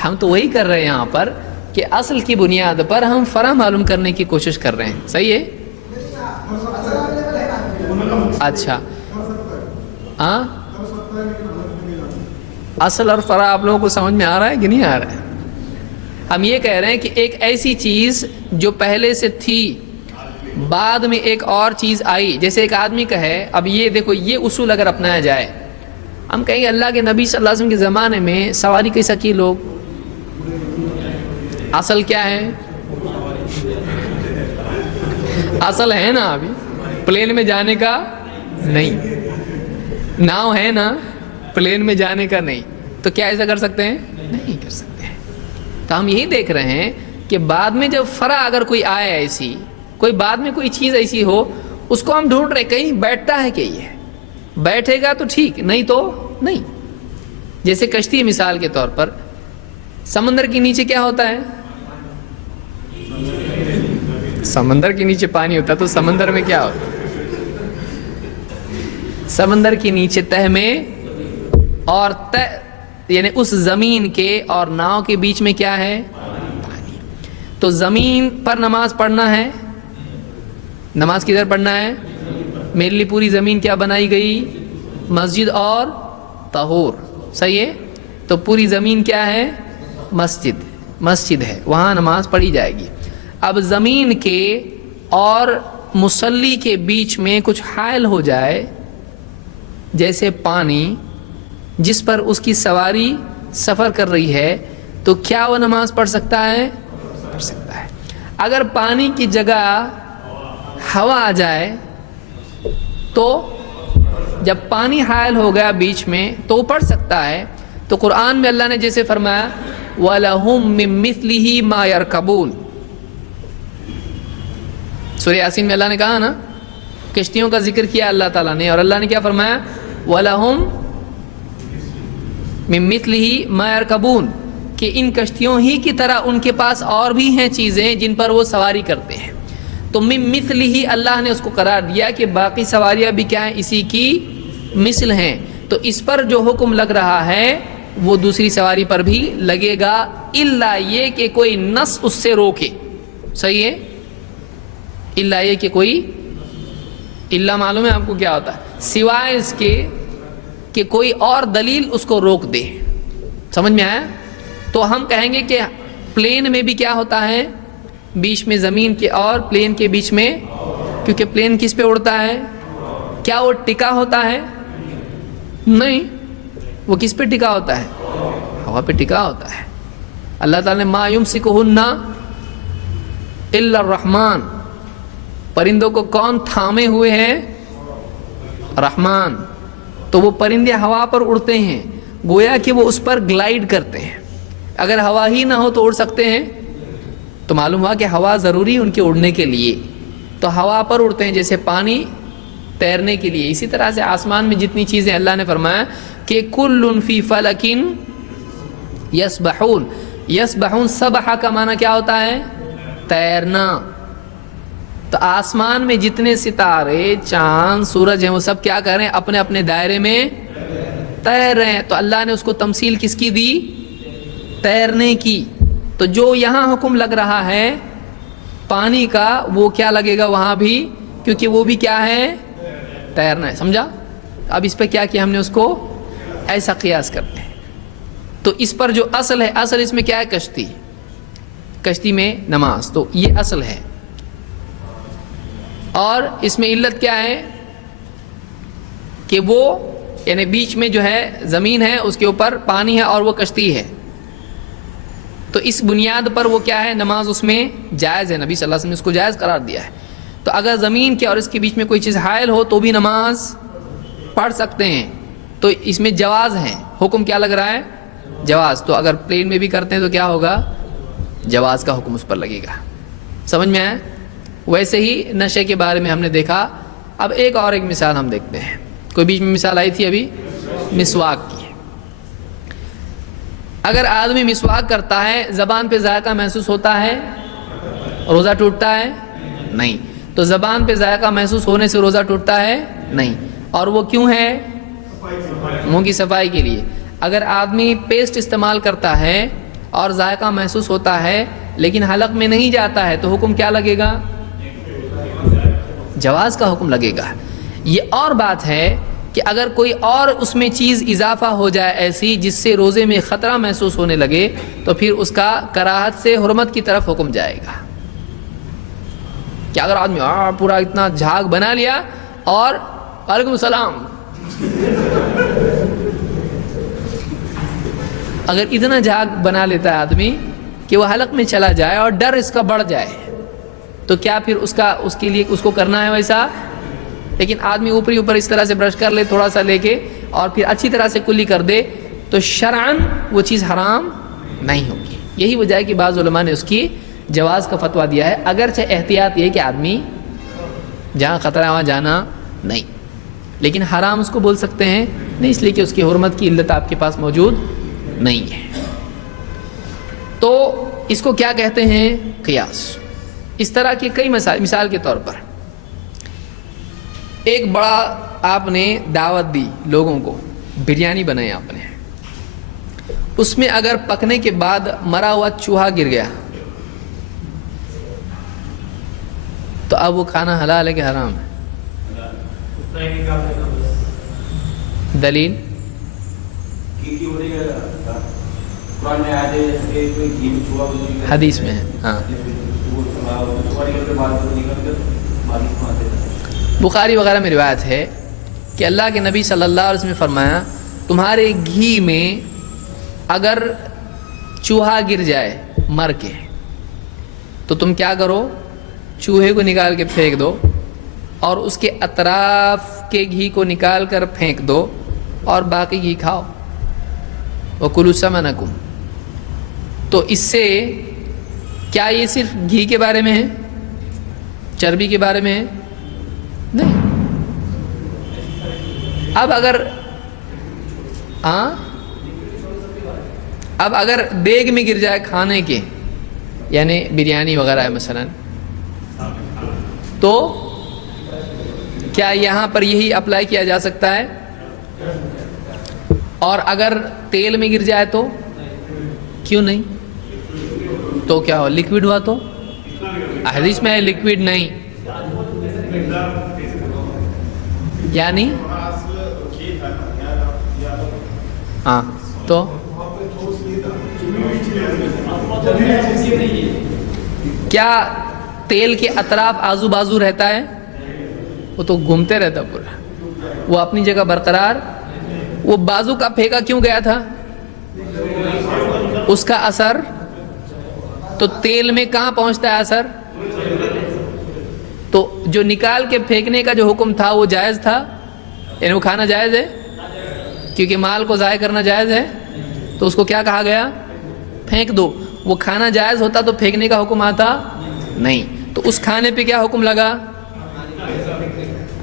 ہم تو وہی کر رہے ہیں یہاں پر کہ اصل کی بنیاد پر ہم فرع معلوم کرنے کی کوشش کر رہے ہیں. صحیح ہے. اچھا ہاں اصل اور فرع آپ لوگوں کو سمجھ میں آ رہا ہے کہ نہیں آ رہا ہے؟ ہم یہ کہہ رہے ہیں کہ ایک ایسی چیز جو پہلے سے تھی بعد میں ایک اور چیز آئی, جیسے ایک آدمی کا ہے. اب یہ دیکھو, یہ اصول اگر اپنایا جائے, ہم کہیں گے اللہ کے نبی صلی اللہ علیہ وسلم کے زمانے میں سواری کیسا کی لوگ, اصل کیا ہے؟ اصل ہے نا ابھی پلین میں جانے کا نہیں, ناؤ ہے نا پلین میں جانے کا نہیں, تو کیا ایسا کر سکتے ہیں؟ نہیں کر سکتے ہیں. تو ہم یہی دیکھ رہے ہیں کہ بعد میں جب فرع اگر کوئی آئے ایسی, کوئی بعد میں کوئی چیز ایسی ہو, اس کو ہم ڈھونڈ رہے کہیں بیٹھتا ہے کہ یہ بیٹھے گا تو ٹھیک, نہیں تو نہیں. جیسے کشتی مثال کے طور پر, سمندر کے نیچے کیا ہوتا ہے؟ سمندر کے نیچے پانی ہوتا ہے, تو سمندر میں کیا ہوتا ہے؟ سمندر کے نیچے تہ میں اور تہ یعنی اس زمین کے اور ناؤ کے بیچ میں کیا ہے؟ پانی. تو زمین پر نماز پڑھنا ہے, نماز کدھر پڑھنا ہے؟ میرے لیے پوری زمین کیا بنائی گئی؟ مسجد اور طہور. صحیح ہے. تو پوری زمین کیا ہے؟ مسجد. مسجد ہے, وہاں نماز پڑھی جائے گی. اب زمین کے اور مصلی کے بیچ میں کچھ حائل ہو جائے, جیسے پانی جس پر اس کی سواری سفر کر رہی ہے, تو کیا وہ نماز پڑھ سکتا ہے؟ پڑھ سکتا ہے. اگر پانی کی جگہ ہوا آ جائے تو جب پانی حائل ہو گیا بیچ میں تو وہ پڑھ سکتا ہے. تو قرآن میں اللہ نے جیسے فرمایا وَلَهُم مِّن مِّثْلِهِ مَا يَرْكَبُونَ, سورہ یاسین میں اللہ نے کہا نا، کشتیوں کا ذکر کیا اللہ تعالیٰ نے، اور اللہ نے کیا فرمایا؟ وَلَهُمْ مِن مِثْلِهِ مَا يَرْكَبُونَ، کہ ان کشتیوں ہی کی طرح ان کے پاس اور بھی ہیں چیزیں جن پر وہ سواری کرتے ہیں۔ تو من مثلہ اللہ نے اس کو قرار دیا کہ باقی سواریاں بھی کیا ہیں؟ اسی کی مثل ہیں۔ تو اس پر جو حکم لگ رہا ہے وہ دوسری سواری پر بھی لگے گا، الا یہ کہ کوئی نص اس سے روکے۔ صحیح ہے؟ الا یہ کہ کوئی، الا معلوم ہے آپ کو کیا ہوتا ہے؟ سوائے اس کے کہ کوئی اور دلیل اس کو روک دے۔ سمجھ میں آیا؟ تو ہم کہیں گے کہ پلین میں بھی کیا ہوتا ہے؟ بیچ میں زمین کے اور پلین کے بیچ میں، کیونکہ پلین کس پہ اڑتا ہے؟ کیا وہ ٹکا ہوتا ہے؟ نہیں، وہ کس پہ ٹکا ہوتا ہے؟ ہوا پہ ٹکا ہوتا ہے۔ اللہ تعالیٰ نے ما یمسکہن الا الرحمن، پرندوں کو کون تھامے ہوئے ہیں؟ رحمان۔ تو وہ پرندے ہوا پر اڑتے ہیں، گویا کہ وہ اس پر گلائیڈ کرتے ہیں۔ اگر ہوا ہی نہ ہو تو اڑ سکتے ہیں؟ تو معلوم ہوا کہ ہوا ضروری ہے ان کے اڑنے کے لیے، تو ہوا پر اڑتے ہیں، جیسے پانی تیرنے کے لیے۔ اسی طرح سے آسمان میں جتنی چیزیں اللہ نے فرمایا کہ کل فی فلک یسبحون، یسبحون سبحہ کا معنی کیا ہوتا ہے؟ تیرنا۔ تو آسمان میں جتنے ستارے، چاند، سورج ہیں، وہ سب کیا کر رہے ہیں؟ اپنے اپنے دائرے میں تیر رہے ہیں۔ تو اللہ نے اس کو تمثیل کس کی دی؟ تیرنے کی۔ تو جو یہاں حکم لگ رہا ہے پانی کا، وہ کیا لگے گا وہاں بھی، کیونکہ وہ بھی کیا ہے؟ تیرنا ہے۔ سمجھا؟ اب اس پہ کیا کیا ہم نے؟ اس کو ایسا قیاس کرتے ہیں۔ تو اس پر جو اصل ہے، اصل اس میں کیا ہے؟ کشتی، کشتی میں نماز، تو یہ اصل ہے۔ اور اس میں علت کیا ہے؟ کہ وہ یعنی بیچ میں جو ہے زمین ہے، اس کے اوپر پانی ہے اور وہ کشتی ہے، تو اس بنیاد پر وہ کیا ہے؟ نماز اس میں جائز ہے۔ نبی صلی اللہ علیہ وسلم نے اس کو جائز قرار دیا ہے۔ تو اگر زمین کے اور اس کے بیچ میں کوئی چیز حائل ہو تو بھی نماز پڑھ سکتے ہیں، تو اس میں جواز ہے۔ حکم کیا لگ رہا ہے؟ جواز۔ تو اگر پلین میں بھی کرتے ہیں تو کیا ہوگا؟ جواز کا حکم اس پر لگے گا۔ سمجھ میں آیا؟ ویسے ہی نشے کے بارے میں ہم نے دیکھا۔ اب ایک مثال ہم دیکھتے ہیں، کوئی بیچ میں مثال آئی تھی ابھی مسواک کی۔ اگر آدمی مسواک کرتا ہے، زبان پہ ذائقہ محسوس ہوتا ہے؟ روزہ ٹوٹتا ہے؟ نہیں۔ تو زبان پہ ذائقہ محسوس ہونے سے روزہ ٹوٹتا ہے؟ نہیں۔ اور وہ کیوں ہے؟ منہ کی صفائی کے لیے۔ اگر آدمی پیسٹ استعمال کرتا ہے اور ذائقہ محسوس ہوتا ہے لیکن حلق میں نہیں جاتا ہے، تو حکم کیا لگے گا؟ جواز کا حکم لگے گا۔ یہ اور بات ہے کہ اگر کوئی اور اس میں چیز اضافہ ہو جائے ایسی جس سے روزے میں خطرہ محسوس ہونے لگے، تو پھر اس کا کراہت سے حرمت کی طرف حکم جائے گا۔ کہ اگر آدمی پورا اتنا جھاگ بنا لیا اور وعلیکم السلام، اگر اتنا جھاگ بنا لیتا ہے آدمی کہ وہ حلق میں چلا جائے اور ڈر اس کا بڑھ جائے، تو کیا پھر اس کے لیے اس کو کرنا ہے ویسا؟ لیکن آدمی اوپر اس طرح سے برش کر لے تھوڑا سا لے کے اور پھر اچھی طرح سے کلی کر دے، تو شرعاً وہ چیز حرام نہیں ہوگی۔ یہی وجہ ہے کہ بعض علماء نے اس کی جواز کا فتویٰ دیا ہے، اگرچہ احتیاط یہ کہ آدمی جہاں خطرہ ہے وہاں جانا نہیں، لیکن حرام اس کو بول سکتے ہیں نہیں، اس لیے کہ اس کی حرمت کی علت آپ کے پاس موجود نہیں ہے۔ تو اس کو کیا کہتے ہیں؟ قیاس۔ اس طرح کی کئی مثال کے طور پر ایک بڑا آپ نے دعوت دی لوگوں کو، بریانی بنائی آپ نے، اس میں اگر پکنے کے بعد مرا ہوا چوہا گر گیا تو اب وہ کھانا حلال ہے کہ حرام ہے؟ دلیل؟ حدیث میں ہے، ہاں، بخاری وغیرہ میں روایت ہے کہ اللہ کے نبی صلی اللہ علیہ وسلم نے فرمایا، تمہارے گھی میں اگر چوہا گر جائے مر کے تو تم کیا کرو؟ چوہے کو نکال کے پھینک دو اور اس کے اطراف کے گھی کو نکال کر پھینک دو اور باقی گھی کھاؤ۔ وَكُلُوا ثَمَنَكُمْ۔ تو اس سے کیا یہ صرف گھی کے بارے میں ہے؟ چربی کے بارے میں ہے؟ نہیں. اب اگر دیگ میں گر جائے کھانے کے، یعنی بریانی وغیرہ ہے مثلا، تو کیا یہاں پر یہی اپلائی کیا جا سکتا ہے؟ اور اگر تیل میں گر جائے تو کیوں نہیں؟ تو کیا ہو، لکوڈ ہوا تو؟ حدیث میں ہے لکوڈ نہیں، یعنی ہاں تو کیا تیل کے اطراف آزو بازو رہتا ہے؟ وہ تو گھومتے رہتا پورا، وہ اپنی جگہ برقرار. وہ بازو کا پھینکا کیوں گیا تھا؟ اس کا اثر تو تیل میں کہاں پہنچتا ہے اثر؟ تو جو نکال کے پھینکنے کا جو حکم تھا وہ جائز تھا، یعنی وہ کھانا جائز ہے کیونکہ مال کو ضائع کرنا جائز ہے، تو اس کو کیا کہا گیا؟ پھینک دو. وہ کھانا جائز ہوتا تو پھینکنے کا حکم آتا نہیں. تو اس کھانے پہ کیا حکم لگا؟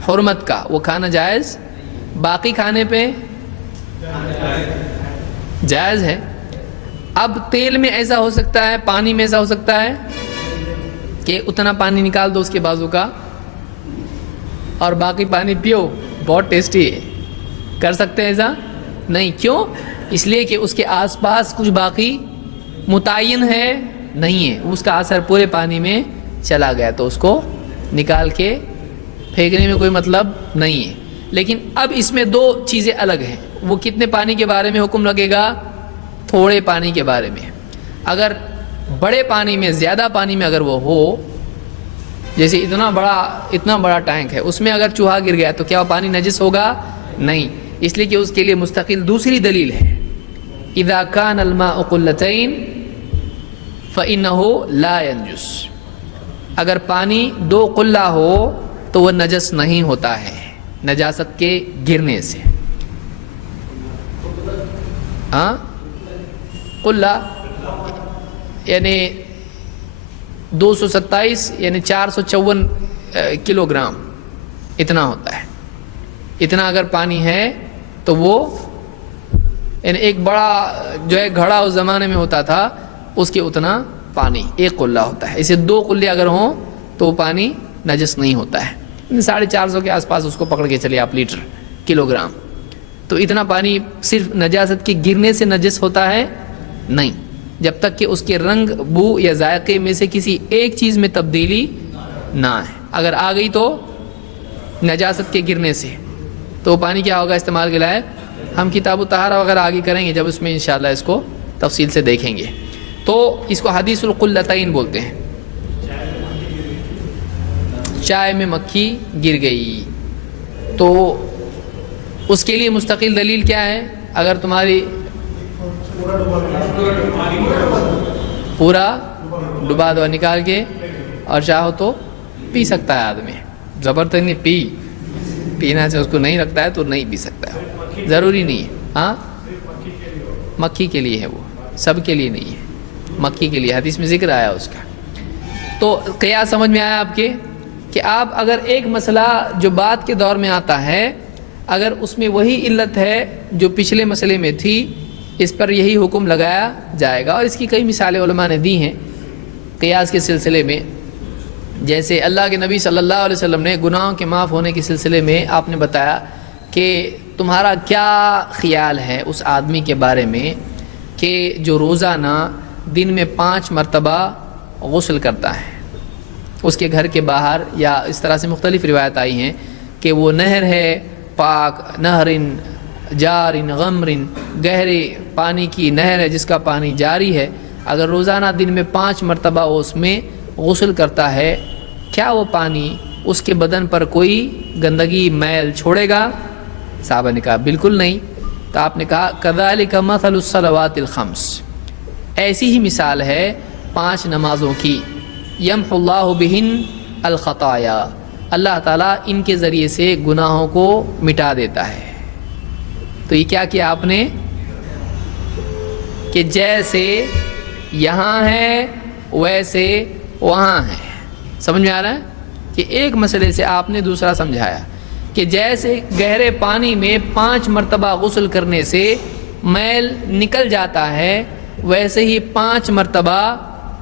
حرمت کا. وہ کھانا جائز، باقی کھانے پہ جائز ہے. اب تیل میں ایسا ہو سکتا ہے، پانی میں ایسا ہو سکتا ہے کہ اتنا پانی نکال دو اس کے بازو کا اور باقی پانی پیو، بہت ٹیسٹی ہے. کر سکتے ہیں ایسا؟ نہیں. کیوں؟ اس لیے کہ اس کے آس پاس کچھ باقی متعین ہے نہیں ہے، اس کا اثر پورے پانی میں چلا گیا، تو اس کو نکال کے پھینکنے میں کوئی مطلب نہیں ہے. لیکن اب اس میں دو چیزیں الگ ہیں. وہ کتنے پانی کے بارے میں حکم لگے گا؟ تھوڑے پانی کے بارے میں. اگر بڑے پانی میں، زیادہ پانی میں اگر وہ ہو، جیسے اتنا بڑا ٹینک ہے، اس میں اگر چوہا گر گیا تو کیا وہ پانی نجس ہوگا؟ نہیں. اس لیے کہ اس کے لیے مستقل دوسری دلیل ہے، اذا كان الماء قلتين فإنه لا ينجس. اگر پانی 2 قلہ ہو تو وہ نجس نہیں ہوتا ہے نجاست کے گرنے سے. قلہ یعنی 227 یعنی 454 کلو گرام اتنا ہوتا ہے. اتنا اگر پانی ہے تو وہ یعنی ایک بڑا جو ہے گھڑا اس زمانے میں ہوتا تھا، اس کے اتنا پانی 1 قلہ ہوتا ہے. اسے 2 قلے اگر ہوں تو وہ پانی نجس نہیں ہوتا ہے. 450 کے آس پاس اس کو پکڑ کے چلے آپ، لیٹر کلو گرام. تو اتنا پانی صرف نجاست کے گرنے سے نجس ہوتا ہے نہیں، جب تک کہ اس کے رنگ، بو یا ذائقے میں سے کسی ایک چیز میں تبدیلی نہ آئے. اگر آ گئی تو نجاست کے گرنے سے، تو وہ پانی کیا ہوگا؟ استعمال کے لائق. ہم کتاب الطہارہ وغیرہ آگے کریں گے جب اس میں انشاءاللہ اس کو تفصیل سے دیکھیں گے. تو اس کو حدیث القلتین بولتے ہیں. چائے میں مکھی گر گئی تو اس کے لیے مستقل دلیل کیا ہے؟ اگر تمہاری پورا ڈبا دو نکال کے اور چاہو تو پی سکتا ہے آدمی. زبردستی پینا سے اس کو نہیں رکھتا ہے تو نہیں پی سکتا ہے، ضروری نہیں ہے. ہاں مکھی کے لیے ہے، وہ سب کے لیے نہیں ہے، مکھی کے لیے حدیث میں ذکر آیا اس کا. تو قیاس سمجھ میں آیا آپ کے کہ آپ اگر ایک مسئلہ جو بعد کے دور میں آتا ہے، اگر اس میں وہی علت ہے جو پچھلے مسئلے میں تھی، اس پر یہی حکم لگایا جائے گا. اور اس کی کئی مثالیں علماء نے دی ہیں قیاس کے سلسلے میں. جیسے اللہ کے نبی صلی اللہ علیہ وسلم نے گناہوں کے معاف ہونے کے سلسلے میں آپ نے بتایا کہ تمہارا کیا خیال ہے اس آدمی کے بارے میں کہ جو روزانہ دن میں 5 مرتبہ غسل کرتا ہے اس کے گھر کے باہر، یا اس طرح سے مختلف روایت آئی ہیں کہ وہ نہر ہے پاک، نہرن جارن غمرن، گہرے پانی کی نہر ہے جس کا پانی جاری ہے. اگر روزانہ دن میں 5 مرتبہ وہ اس میں غسل کرتا ہے، کیا وہ پانی اس کے بدن پر کوئی گندگی میل چھوڑے گا؟ صحابہ نے کہا بالکل نہیں. تو آپ نے کہا کذالک مثل الصلوات الخمس، ایسی ہی مثال ہے 5 نمازوں کی. یمحو اللہ بہن الخطایا، اللہ تعالیٰ ان کے ذریعے سے گناہوں کو مٹا دیتا ہے. تو یہ کیا آپ نے کہ جیسے یہاں ہے ویسے وہاں ہے. سمجھ میں آ رہا ہے؟ کہ ایک مسئلے سے آپ نے دوسرا سمجھایا کہ جیسے گہرے پانی میں 5 مرتبہ غسل کرنے سے میل نکل جاتا ہے، ویسے ہی 5 مرتبہ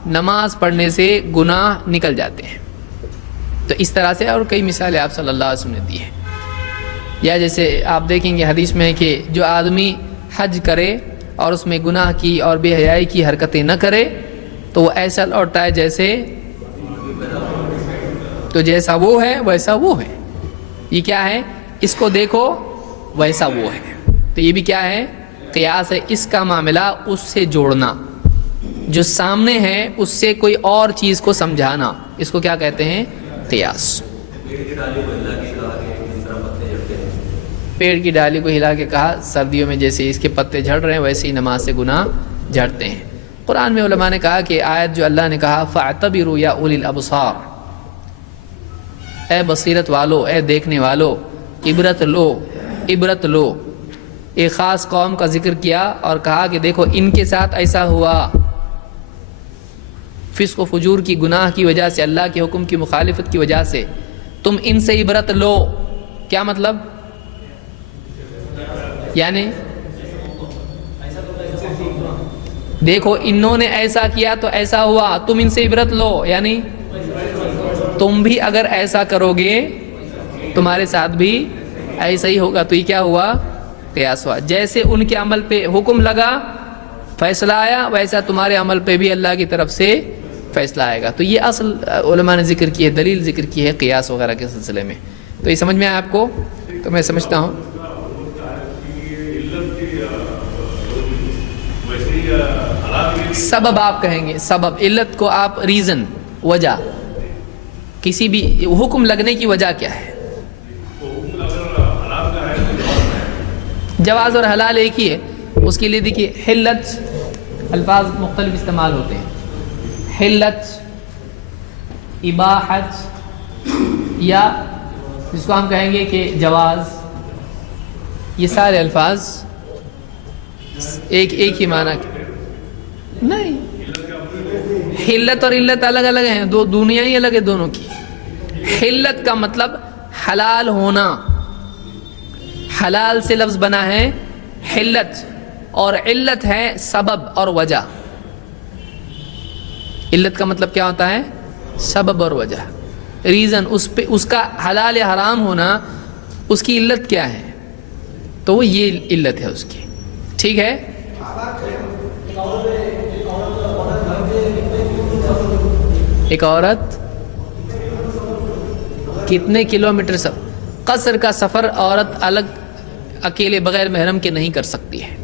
نماز پڑھنے سے گناہ نکل جاتے ہیں۔ تو اس طرح سے اور کئی مثالیں آپ صلی اللہ علیہ وسلم نے دی ہیں۔ یا جیسے آپ دیکھیں گے حدیث میں کہ جو آدمی حج کرے اور اس میں گناہ کی اور بے حیائی کی حرکتیں نہ کرے تو وہ ایسا لوٹتا ہے جیسا وہ ہے ویسا وہ ہے۔ یہ کیا ہے؟ اس کو دیکھو ویسا وہ ہے، تو یہ بھی کیا ہے؟ قیاس ہے۔ اس کا معاملہ اس سے جوڑنا، جو سامنے ہے اس سے کوئی اور چیز کو سمجھانا، اس کو کیا کہتے ہیں؟ قیاس۔ پیڑ کی ڈالی کو ہلا کے کہا سردیوں میں جیسے اس کے پتے جھڑ رہے ہیں ویسے ہی نماز سے گناہ جھڑتے ہیں۔ قرآن میں علماء نے کہا کہ آیت جو اللہ نے کہا فَاعْتَبِرُوا يَا أُولِي الْأَبْصَارِ، اے بصیرت والو، اے دیکھنے والو، عبرت لو۔ ایک خاص قوم کا ذکر کیا اور کہا کہ دیکھو ان کے ساتھ ایسا ہوا، فسق و فجور کی گناہ کی وجہ سے، اللہ کے حکم کی مخالفت کی وجہ سے تم ان سے عبرت لو۔ کیا مطلب؟ یعنی دیکھو انہوں نے ایسا کیا تو ایسا ہوا، تم ان سے عبرت لو، یعنی تم بھی اگر ایسا کرو گے تمہارے ساتھ بھی ایسا ہی ہوگا۔ تو یہ کیا ہوا؟ قیاس ہوا۔ جیسے ان کے عمل پہ حکم لگا، فیصلہ آیا، ویسا تمہارے عمل پہ بھی اللہ کی طرف سے فیصلہ آئے گا۔ تو یہ اصل علماء نے ذکر کی ہے، دلیل ذکر کی ہے قیاس وغیرہ کے سلسلے میں۔ تو یہ سمجھ میں آیا آپ کو؟ تو میں سمجھتا ہوں سبب آپ کہیں گے، سبب، علت کو آپ ریزن، وجہ، کسی بھی حکم لگنے کی وجہ کیا ہے؟ جواز اور حلال ایک ہی ہے۔ اس کے لیے دیکھیے حلت، الفاظ مختلف استعمال ہوتے ہیں، حلت، اباحت، یا جس کو ہم کہیں گے کہ جواز، یہ سارے الفاظ ایک ہی معنی نہیں۔ حلت اور علت الگ الگ ہیں، دو دنیا ہی الگ ہے دونوں کی۔ حلت کا مطلب حلال ہونا، حلال سے لفظ بنا ہے حلت، اور علت ہے سبب اور وجہ۔ علت کا مطلب کیا ہوتا ہے؟ سبب اور وجہ، ریزن، اس کا حلال یا حرام ہونا، اس کی علت کیا ہے، تو وہ یہ علت ہے اس کی۔ ٹھیک ہے؟ ایک عورت کتنے کلومیٹر قصر کا سفر عورت الگ اکیلے بغیر محرم کے نہیں کر سکتی ہے۔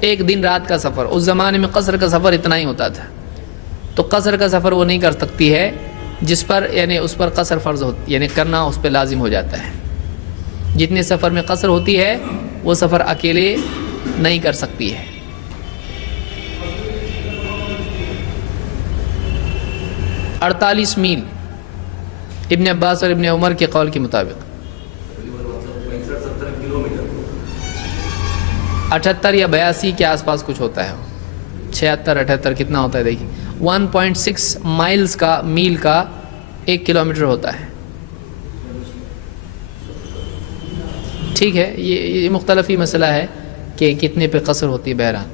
ایک دن رات کا سفر، اس زمانے میں قصر کا سفر اتنا ہی ہوتا تھا، تو قصر کا سفر وہ نہیں کر سکتی ہے جس پر یعنی اس پر قصر فرض ہوتی، یعنی کرنا اس پہ لازم ہو جاتا ہے۔ جتنے سفر میں قصر ہوتی ہے وہ سفر اکیلے نہیں کر سکتی ہے۔ 48 میل ابن عباس اور ابن عمر کے قول کے مطابق، 78 یا 82 کے آس پاس کچھ ہوتا ہے، 76 78 کتنا ہوتا ہے دیکھیں، 1.6 مائلز کا، میل کا 1 کلومیٹر ہوتا ہے۔ ٹھیک ہے، یہ مختلف ہی مسئلہ ہے کہ کتنے پہ قصر ہوتی ہے۔ بہرحال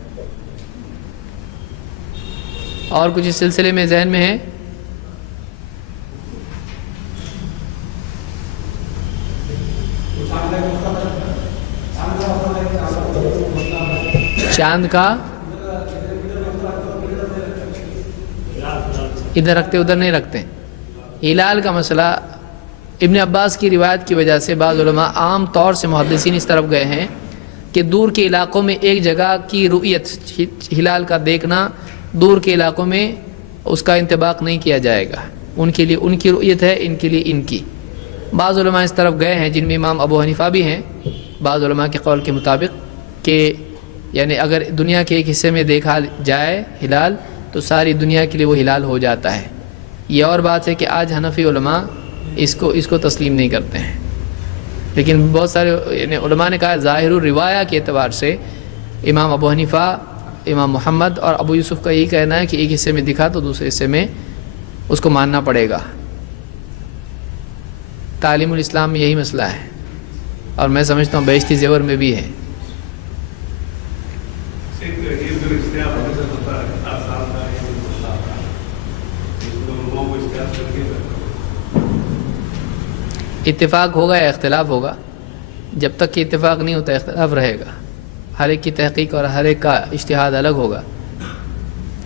اور کچھ اس سلسلے میں ذہن میں ہے؟ چاند کا ادھر رکھتے ادھر نہیں رکھتے۔ ہلال کا مسئلہ ابن عباس کی روایت کی وجہ سے بعض علماء عام طور سے محدثین اس طرف گئے ہیں کہ دور کے علاقوں میں ایک جگہ کی رؤیت، ہلال کا دیکھنا، دور کے علاقوں میں اس کا انطباق نہیں کیا جائے گا، ان کے لیے ان کی رؤیت ہے، ان کے لیے ان کی۔ بعض علماء اس طرف گئے ہیں جن میں امام ابو حنیفہ بھی ہیں، بعض علماء کے قول کے مطابق، کہ یعنی اگر دنیا کے ایک حصے میں دیکھا جائے ہلال تو ساری دنیا کے لیے وہ ہلال ہو جاتا ہے۔ یہ اور بات ہے کہ آج حنفی علماء اس کو تسلیم نہیں کرتے ہیں، لیکن بہت سارے یعنی علماء نے کہا ظاہر الروایہ کے اعتبار سے امام ابو حنیفہ، امام محمد اور ابو یوسف کا یہی کہنا ہے کہ ایک حصے میں دکھا تو دوسرے حصے میں اس کو ماننا پڑے گا۔ تعلیم الاسلام میں یہی مسئلہ ہے، اور میں سمجھتا ہوں بیشتی زیور میں بھی ہے۔ اتفاق ہوگا یا اختلاف ہوگا؟ جب تک کہ اتفاق نہیں ہوتا اختلاف رہے گا، ہر ایک کی تحقیق اور ہر ایک کا اجتہاد الگ ہوگا،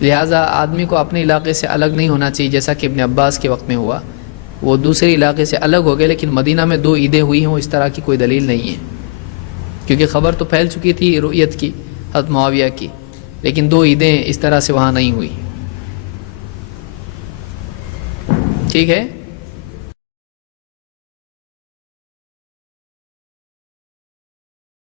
لہٰذا آدمی کو اپنے علاقے سے الگ نہیں ہونا چاہیے، جیسا کہ ابن عباس کے وقت میں ہوا، وہ دوسرے علاقے سے الگ ہو گئے، لیکن مدینہ میں 2 عیدیں ہوئی ہوں اس طرح کی کوئی دلیل نہیں ہے، کیونکہ خبر تو پھیل چکی تھی رؤیت کی حضرت معاویہ کی، لیکن 2 عیدیں اس طرح سے وہاں نہیں ہوئی۔ ٹھیک ہے۔